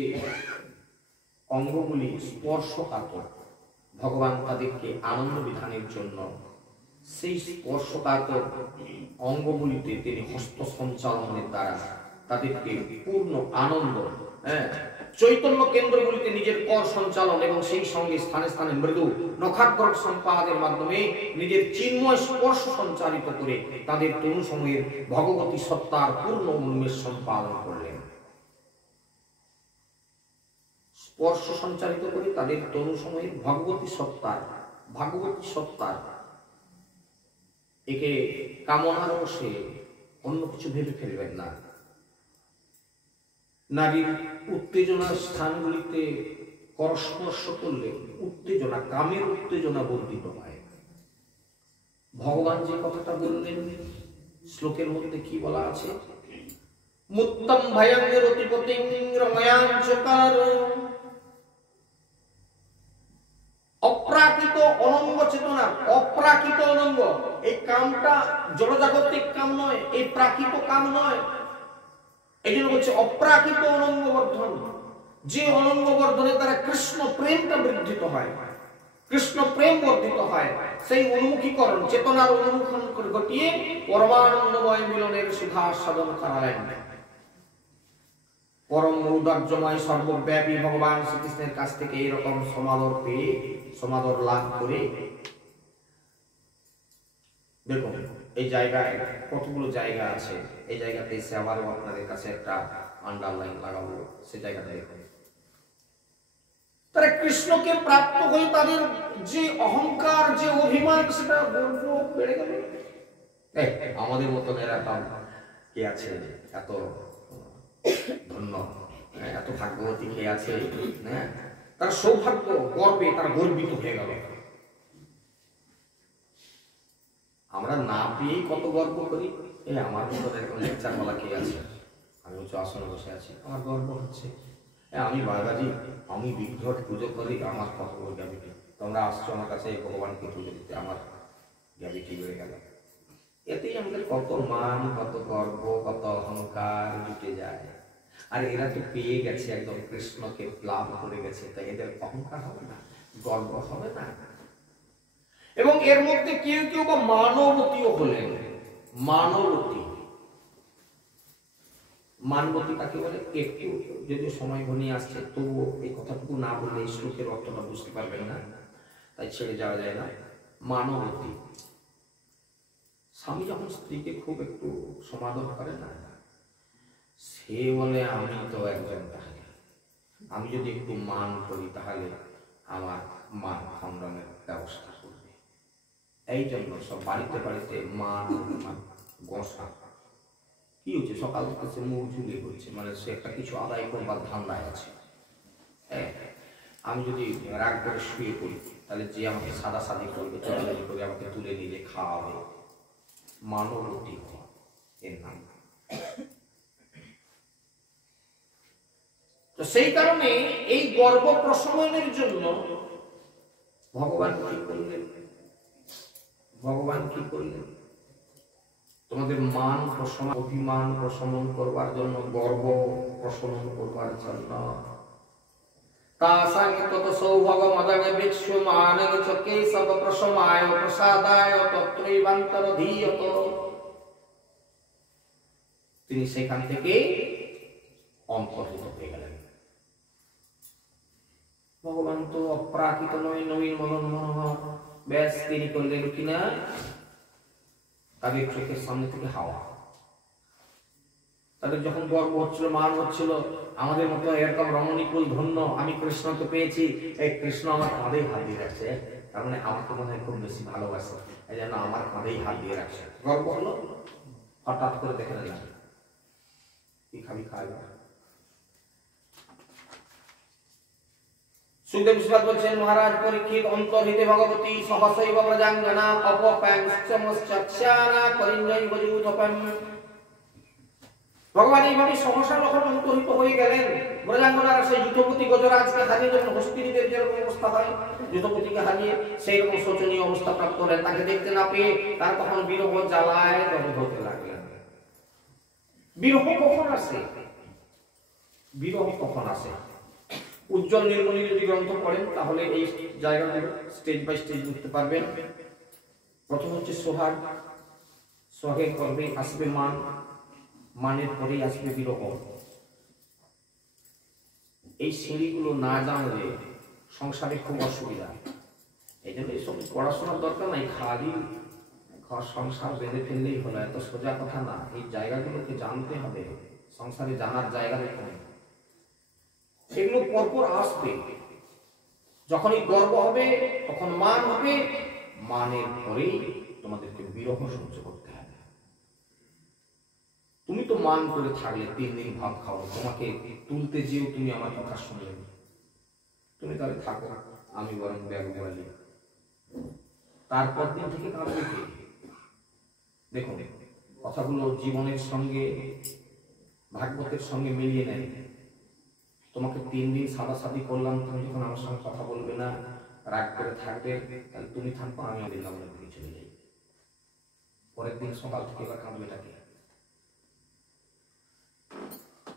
অঙ্গগুলি স্পর্শকাতর, ভগবান তাদেরকে আনন্দ বিধানের জন্য সেই স্পর্শকাতর অঙ্গগুলিতে তিনি হস্ত সঞ্চালনের দ্বারা তাদেরকে পূর্ণ আনন্দ, চৈতন্য কেন্দ্রগুলিতে নিজের কর সঞ্চালন এবং সেই সঙ্গে স্থানে স্থানে মৃদু নখাগ্রক সম্পাদের মাধ্যমে নিজের চিন্ময় স্পর্শ সঞ্চারিত করে তাদের তনু সময়ের ভগবতী সত্তার পূর্ণ উন্মেষ সম্পাদন করলেন। স্পর্শ সঞ্চারিত করে তাদের তনু সময়ের ভগবতী সত্তার একে কামনার বশে অন্য কিছু ভেবে ফেলবেন না। নারীর উত্তেজনার স্থানগুলিতে করস্পর্শ করলে উত্তেজনা, কামের উত্তেজনা বর্ধিত হয়। ভগবান যে কথাটা বললেন শ্লোকের মধ্যে কি বলা আছে? মুত্তম ভয়ং রতিপতিং রময়াঞ্চকার, অপ্রাকৃত অনঙ্গ চেতনা, অপ্রাকৃত অনঙ্গ। এই কামটা জড়জাগতিক কাম নয়, এই প্রাকৃত কাম নয়। এই জন্য বলছে অপ্রাকৃত অনঙ্গ বর্ধন। যে অনঙ্গ বর্ধনের দ্বারা কৃষ্ণ প্রেমটা বৃদ্ধিত হয়, কৃষ্ণ প্রেম বর্ধিত হয়, সেই উন্মুখীকরণ চেতনার উন্মুখীকরণ ঘটিয়ে পরমানন্দময় মিলনের সুধা সাধন করালেন। পরম ঔদার্যময় সর্বব্যাপী ভগবান শ্রীকৃষ্ণের কাছ থেকে এরকম সমাদর পেয়ে, সমাদর লাভ করে, দেখুন এই জায়গায় কতগুলো জায়গা আছে। এই জায়গাতে এসে আবারও আপনাদের কাছে একটা আন্ডারলাইন লাগাবো, সে জায়গাটা দেখুন। তারা কৃষ্ণকে প্রাপ্ত হয়ে তাদের যে অহংকার, যে অভিমান, সেটা গর্ব বেড়ে গেল। আমাদের মতন এরকম কে আছে এত ধন্য, এত ভাগ্যবতী কে আছে? তার সৌভাগ্য গর্বে তারা গর্বিত হয়ে গেল। আমরা না পেয়েই কত গর্ব করি। আমার মতন এরকম লেকচার বলা কে আছে? আমি উচ্চ আসনে বসে আছি, আমার গর্ব হচ্ছে। আমি বাবাজি, আমি বিগ্রহ পুজো করি, আমার কত বড় গ্যাভিটি। তোমরা আসছো আমার কাছে ভগবানকে পুজো দিতে, আমার গ্যাভিটি বেড়ে গেল। এতেই আমাদের কত মান, কত গর্ব, কত অহংকার জুটে যায়। আর এরা তো পেয়ে গেছে, একদম কৃষ্ণকে লাভ করে গেছে, তাই এদের অহংকার হবে না, গর্ব হবে না। এবং এর মধ্যে কেউ কেউ বা মানবতীও হলেন। মানবতী কাকে বলে? একটু যদি সময় ঘনিয়ে আসছে, তবুও এই কথাটুকু না বললে এই শ্লোকের অর্থটা বুঝতে পারবেন না, তাই ছেড়ে যাওয়া যায় না। মানবতী, স্বামী যখন স্ত্রীকে খুব একটু সমাদর করে না, সে বলে আমি তো একজন, তাহলে আমি যদি একটু মান করি তাহলে আমার মান খণ্ডনের ব্যবস্থা করবে। এই জন্য সব বাড়িতে বাড়িতে মান গোসা। কি হচ্ছে? সকাল থেকে সে মুখ ঝুলিয়ে করছে, মানে সে একটা কিছু আদায় করবার ধান্দায় আছে। আমি যদি রাগ করে শুয়ে পড়ি, তাহলে যে আমাকে সাদা সাদি করবে, চলাচলি করে আমাকে তুলে নিলে খাওয়াবে, মানবতী এর নাম। তো সেই কারণে এই গর্ব প্রশমনের জন্য ভগবান কি করলেন? তোমাদের মান প্রশমন, অভিমান প্রশমন করবার জন্য, গর্ব প্রশমন করবার জন্য তাসাঙ্গে তত সৌভাগ মদাঙ্গে বিক্ষ মানঙ্গে চকে সব প্রশমায় প্রসাদায় তত্রৈবান্তর ধীয়ত। তিনি সেখান থেকে অন্তর্হিত হয়ে গেলেন। ভগবান তো অপ্রাকৃত নয়, নবীন মদন মনোহর। ব্যাস তিনি করলেন কিনা, তাদের চোখের সামনে থেকে হাওয়া। তাদের যখন গর্ব হচ্ছিল, মান হচ্ছিল, আমাদের মতো এরকম রমণীকুল ধন্য, আমি কৃষ্ণকে পেয়েছি, এই কৃষ্ণ আমার কাঁধেই হাত দিয়ে রাখছে, তার মানে আমাকে মনে হয় খুব বেশি ভালোবাসে, এই জন্য আমার কাঁধেই হাত দিয়ে রাখছে। গর্ব হলো। হঠাৎ করে দেখে না, কি খাবি খাওয়া। সুখদেব বিশ্বনাথ বলছেন, মহারাজ পরীক্ষিত অন্তর্হিতে ভগবতী সহসৈব ব্রজাঙ্গনা অপপ্যাংশ্চমশ্চক্ষানা পরিঞ্জয় বজুতপম। ভগবান এইভাবে সহসা যখন অন্তর্হিত হয়ে গেলেন, ব্রজাঙ্গনার সেই যুদ্ধপতি গজরাজকে হারিয়ে যখন হস্তিনীদের যেরকম অবস্থা হয়, যুদ্ধপতিকে হারিয়ে সেই রকম শোচনীয় অবস্থা প্রাপ্ত হলেন। তাকে দেখতে না পেয়ে তার তখন বিরহ জ্বালায় দগ্ধ হতে লাগলেন। বিরহ কখন আসে? উজ্জ্বল নীলমণি যদি গ্রন্থ পড়েন তাহলে এই জায়গাগুলো স্টেজ বাই স্টেজ বুঝতে পারবেন। প্রথম হচ্ছে সোহাগ, সোহাগের পর্বে আসবে মান, মানের পরেই আসবে বিরহ। এই সিঁড়িগুলো না জানলে সংসারে খুব অসুবিধা। এই জন্য এইসব পড়াশোনার দরকার নাই, খালি ঘর সংসার বেঁধে ফেললেই হলো, এত সোজা কথা না। এই জায়গাগুলোকে জানতে হবে, সংসারে জানার জায়গা দেখতে হবে। সেগুলো পরপর আসবে। যখনই গর্ব হবে তখন মান হবে, মানের পরেই তোমাদেরকে বিরহ সহ্য করতে হবে। তুমি তো মান করে থাকলে 3 দিন ভাত খাও, তোমাকে তুলতে যেও তুমি আমার কথা শুনলে, তুমি তাহলে থাকো, আমি বরং ব্যাগ বলি। তারপর দিন থেকে কাঁদবে কে? দেখুন কথাগুলো জীবনের সঙ্গে ভাগবতের সঙ্গে মিলিয়ে নেয়। তোমাকে 3 দিন সাদাসাদি করলাম, তুমি যখন আমার সঙ্গে কথা বলবে না, রাগ করে থাকবে, তাহলে তুমি থাকবো, আমি বৃন্দাবনের দিকে চলে যাই। পরের দিন সকাল থেকে এবার কাঁদবেটাকে।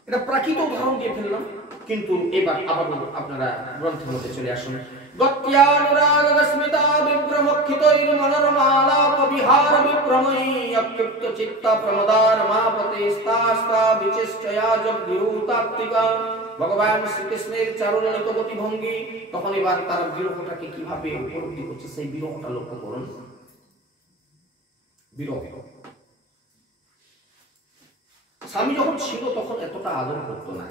এটা প্রাকৃত উদাহরণ দিয়ে ফেললাম, কিন্তু এবার আবার আপনারা গ্রন্থের মধ্যে চলে আসুন। গত্যানুরাগস্মিতা বিভ্রমক্ষিতৈর মনোরমালাপ বিহার বিভ্রমৈ অক্ষিপ্ত চিত্ত প্রমদার মাপতে স্তাস্তা বিচেষ্টয়া জগদ্বিরূতাত্মিকা। ভগবান শ্রীকৃষ্ণের চারুললিত গতি ভঙ্গি, তখন এবার তার বিরহটাকে কিভাবে উপলব্ধি করছে সেই বিরহটা লক্ষ্য করুন। বিরহ স্বামী যখন ছিল তখন এতটা আদর করতো না,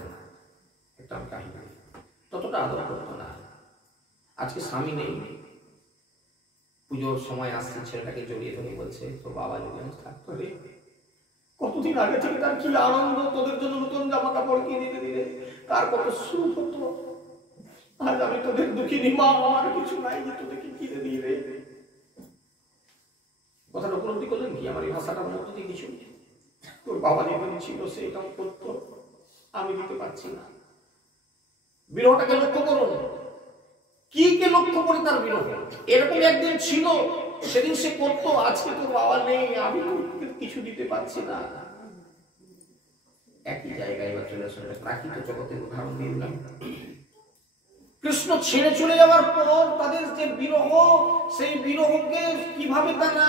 একটা কাহিনী, ততটা আদর করতো না। আজকে স্বামী নেই, পুজোর সময় আসছে, ছেলেটাকে জড়িয়ে ধরে বলছে তোর বাবা যদি আমি থাকতো রে, কতদিন আগে থেকে তার কি আনন্দ, তোদের জন্য নতুন জামা কাপড় কিনে দিলে তার কত সুখ হতো। আজ আমি তোদের দুঃখিনী মা, আমার কিছু নাই যে তোদেরকে কিনে দিয়ে রে। কথাটা উপলব্ধি করলেন কি? আমার এই ভাষাটার মধ্যে দিয়ে কিছু তোর বাবা যেখানে ছিল সেইটাও করতো, আমি দিতে পারছি না। বিরহটাকে লক্ষ্য করুন, কি কে লক্ষ্য করে তার বিরহ। এরকম একদিন ছিল, সেদিন সে করতো, আজকে তোর বাবা নেই, আমি কিছু দিতে পারছি না। একই জায়গায় এবার চলে আসলে প্রাকৃত জগতের উদাহরণ দিয়ে দিলাম। কৃষ্ণ ছেড়ে চলে যাওয়ার পর তাদের যে বিরহ, সেই বিরহকে কিভাবে তারা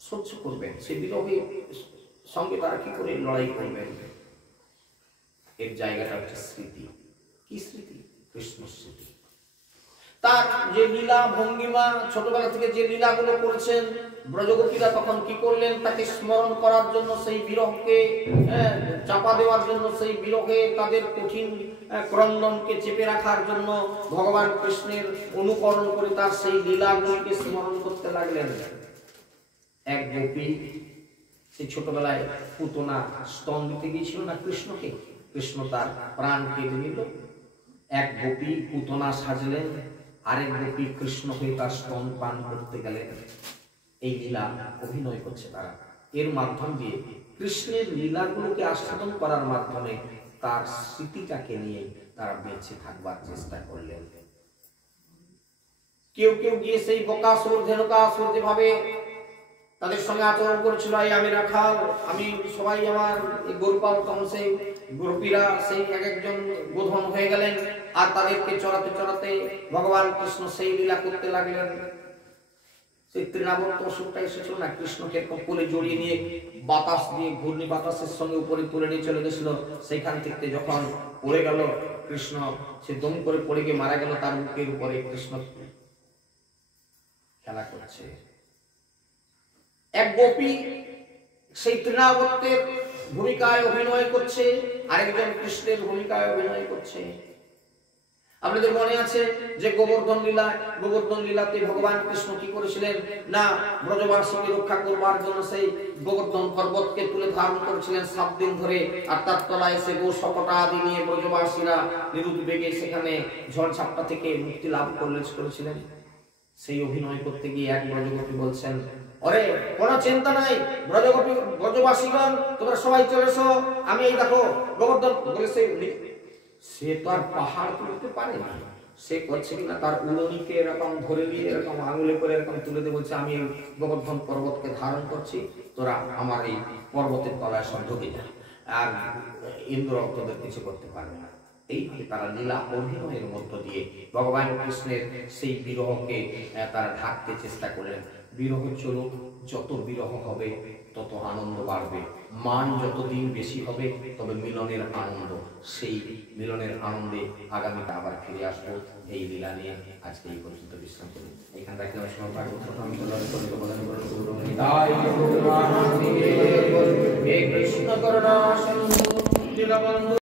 সহ্য করবেন, সেই বিরহের সঙ্গে তারা কি করে লড়াই করবেন। এর জায়গাটা হচ্ছে স্মৃতি। কি স্মৃতি? কৃষ্ণ স্মৃতি। তার যে লীলা ভঙ্গিমা, ছোটবেলা থেকে যে লীলাগুলো করেছেন ব্রজগোপীরা, তখন কি করলেন? তাকে স্মরণ করার জন্য, সেই বিরহকে চাপা দেওয়ার জন্য, সেই বিরহে তাদের কঠিন ক্রন্দনকে চেপে রাখার জন্য ভগবান কৃষ্ণের অনুকরণ করে তার সেই লীলাগুলিকে স্মরণ করতে লাগলেন। এক গোপী সেই ছোটবেলায় পুতনা স্তন দিতে গিয়েছিল না কৃষ্ণকে, কৃষ্ণ তার প্রাণ কেড়ে নিল। এক গোপী পুতনা সাজলেন, আরেক গোপী কৃষ্ণ হয়ে তার স্তন পান করতে গেলেন। এই লীলা অভিনয় করছে তারা। এর মাধ্যম দিয়ে কৃষ্ণের লীলাগুলোকে আস্বাদন করার মাধ্যমে তার স্মৃতিটাকে নিয়ে তারা বেঁচে থাকবার চেষ্টা করলেন। কেউ কেউ গিয়ে সেই বকাসুর ধেনুকাসুর যেভাবে তাদের সঙ্গে আচরণ করেছিল, আমি রাখাল, আমি সবাই আমার গরুপাল, তখন সেই গোপীরা সেই এক একজন গোধন হয়ে গেলেন, আর তাদেরকে চড়াতে চড়াতে ভগবান কৃষ্ণ সেই লীলা করতে লাগলেন। সেই তৃণাবর্ত অসুরটা এসেছিল না, কৃষ্ণকে কোলে জড়িয়ে নিয়ে বাতাস দিয়ে, ঘূর্ণি বাতাসের সঙ্গে উপরে তুলে নিয়ে চলে গেছিল। সেইখান থেকে যখন পড়ে গেল কৃষ্ণ, সে দম করে পড়ে গিয়ে মারা গেল, তার মুখের উপরে কৃষ্ণ খেলা করছে। এক গোপী সেই তৃণাবর্তের ভূমিকায় অভিনয় করছে, আরেকজন কৃষ্ণের ভূমিকায় অভিনয় করছে। আপনাদের মনে আছে যে গোবর্ধন লীলাতে ভগবান কৃষ্ণ কি করেছিলেন না, ব্রজবাসীকে রক্ষা করবার জন্য সেই গোবর্ধন পর্বতকে তুলে ধারণ করেছিলেন 7 দিন ধরে, আর তার তলায় এসে গো শকটা আদি নিয়ে ব্রজবাসীরা নিরুদ্বেগে সেখানে ঝড়-ঝাপটা থেকে মুক্তি লাভ করেছিলেন। সেই অভিনয় করতে গিয়ে এক ব্রজগোপী বলছেন, অরে কোনো চিন্তা নাই, ব্রজবাসীগণ তোমরা সবাই চলে এসো, আমি এই দেখো গোবর্ধন বলে সে তো আর পাহাড় তুলতে পারে না। সে করছে কিনা তার উড়নিকে এরকম ধরে নিয়ে এরকম আঙুলে করে এরকম তুলে দিয়ে বলছে, আমি গোবর্ধন পর্বতকে ধারণ করছি, তোরা আমার এই পর্বতের তলায় সব ঢুকে যা, আর ইন্দ্র তোদের কিছু করতে পারবে না। এইভাবে তারা লীলা অভিনয়ের মধ্য দিয়ে ভগবান কৃষ্ণের সেই বিরহকে তারা ঢাকতে চেষ্টা করলেন। বিরহ চলুক, যত বিরহ হবে তত আনন্দ বাড়বে, মান যতদিন বেশি হবে তবে মিলনের আনন্দ, সেই মিলনের আনন্দে আগামীতে আবার ফিরে আসবো। এই লীলা নিয়ে আজকে এই পর্যন্ত বিশ্রাম করি। এখান থেকে কৃষ্ণ করুণা সিন্ধু দীনবন্ধু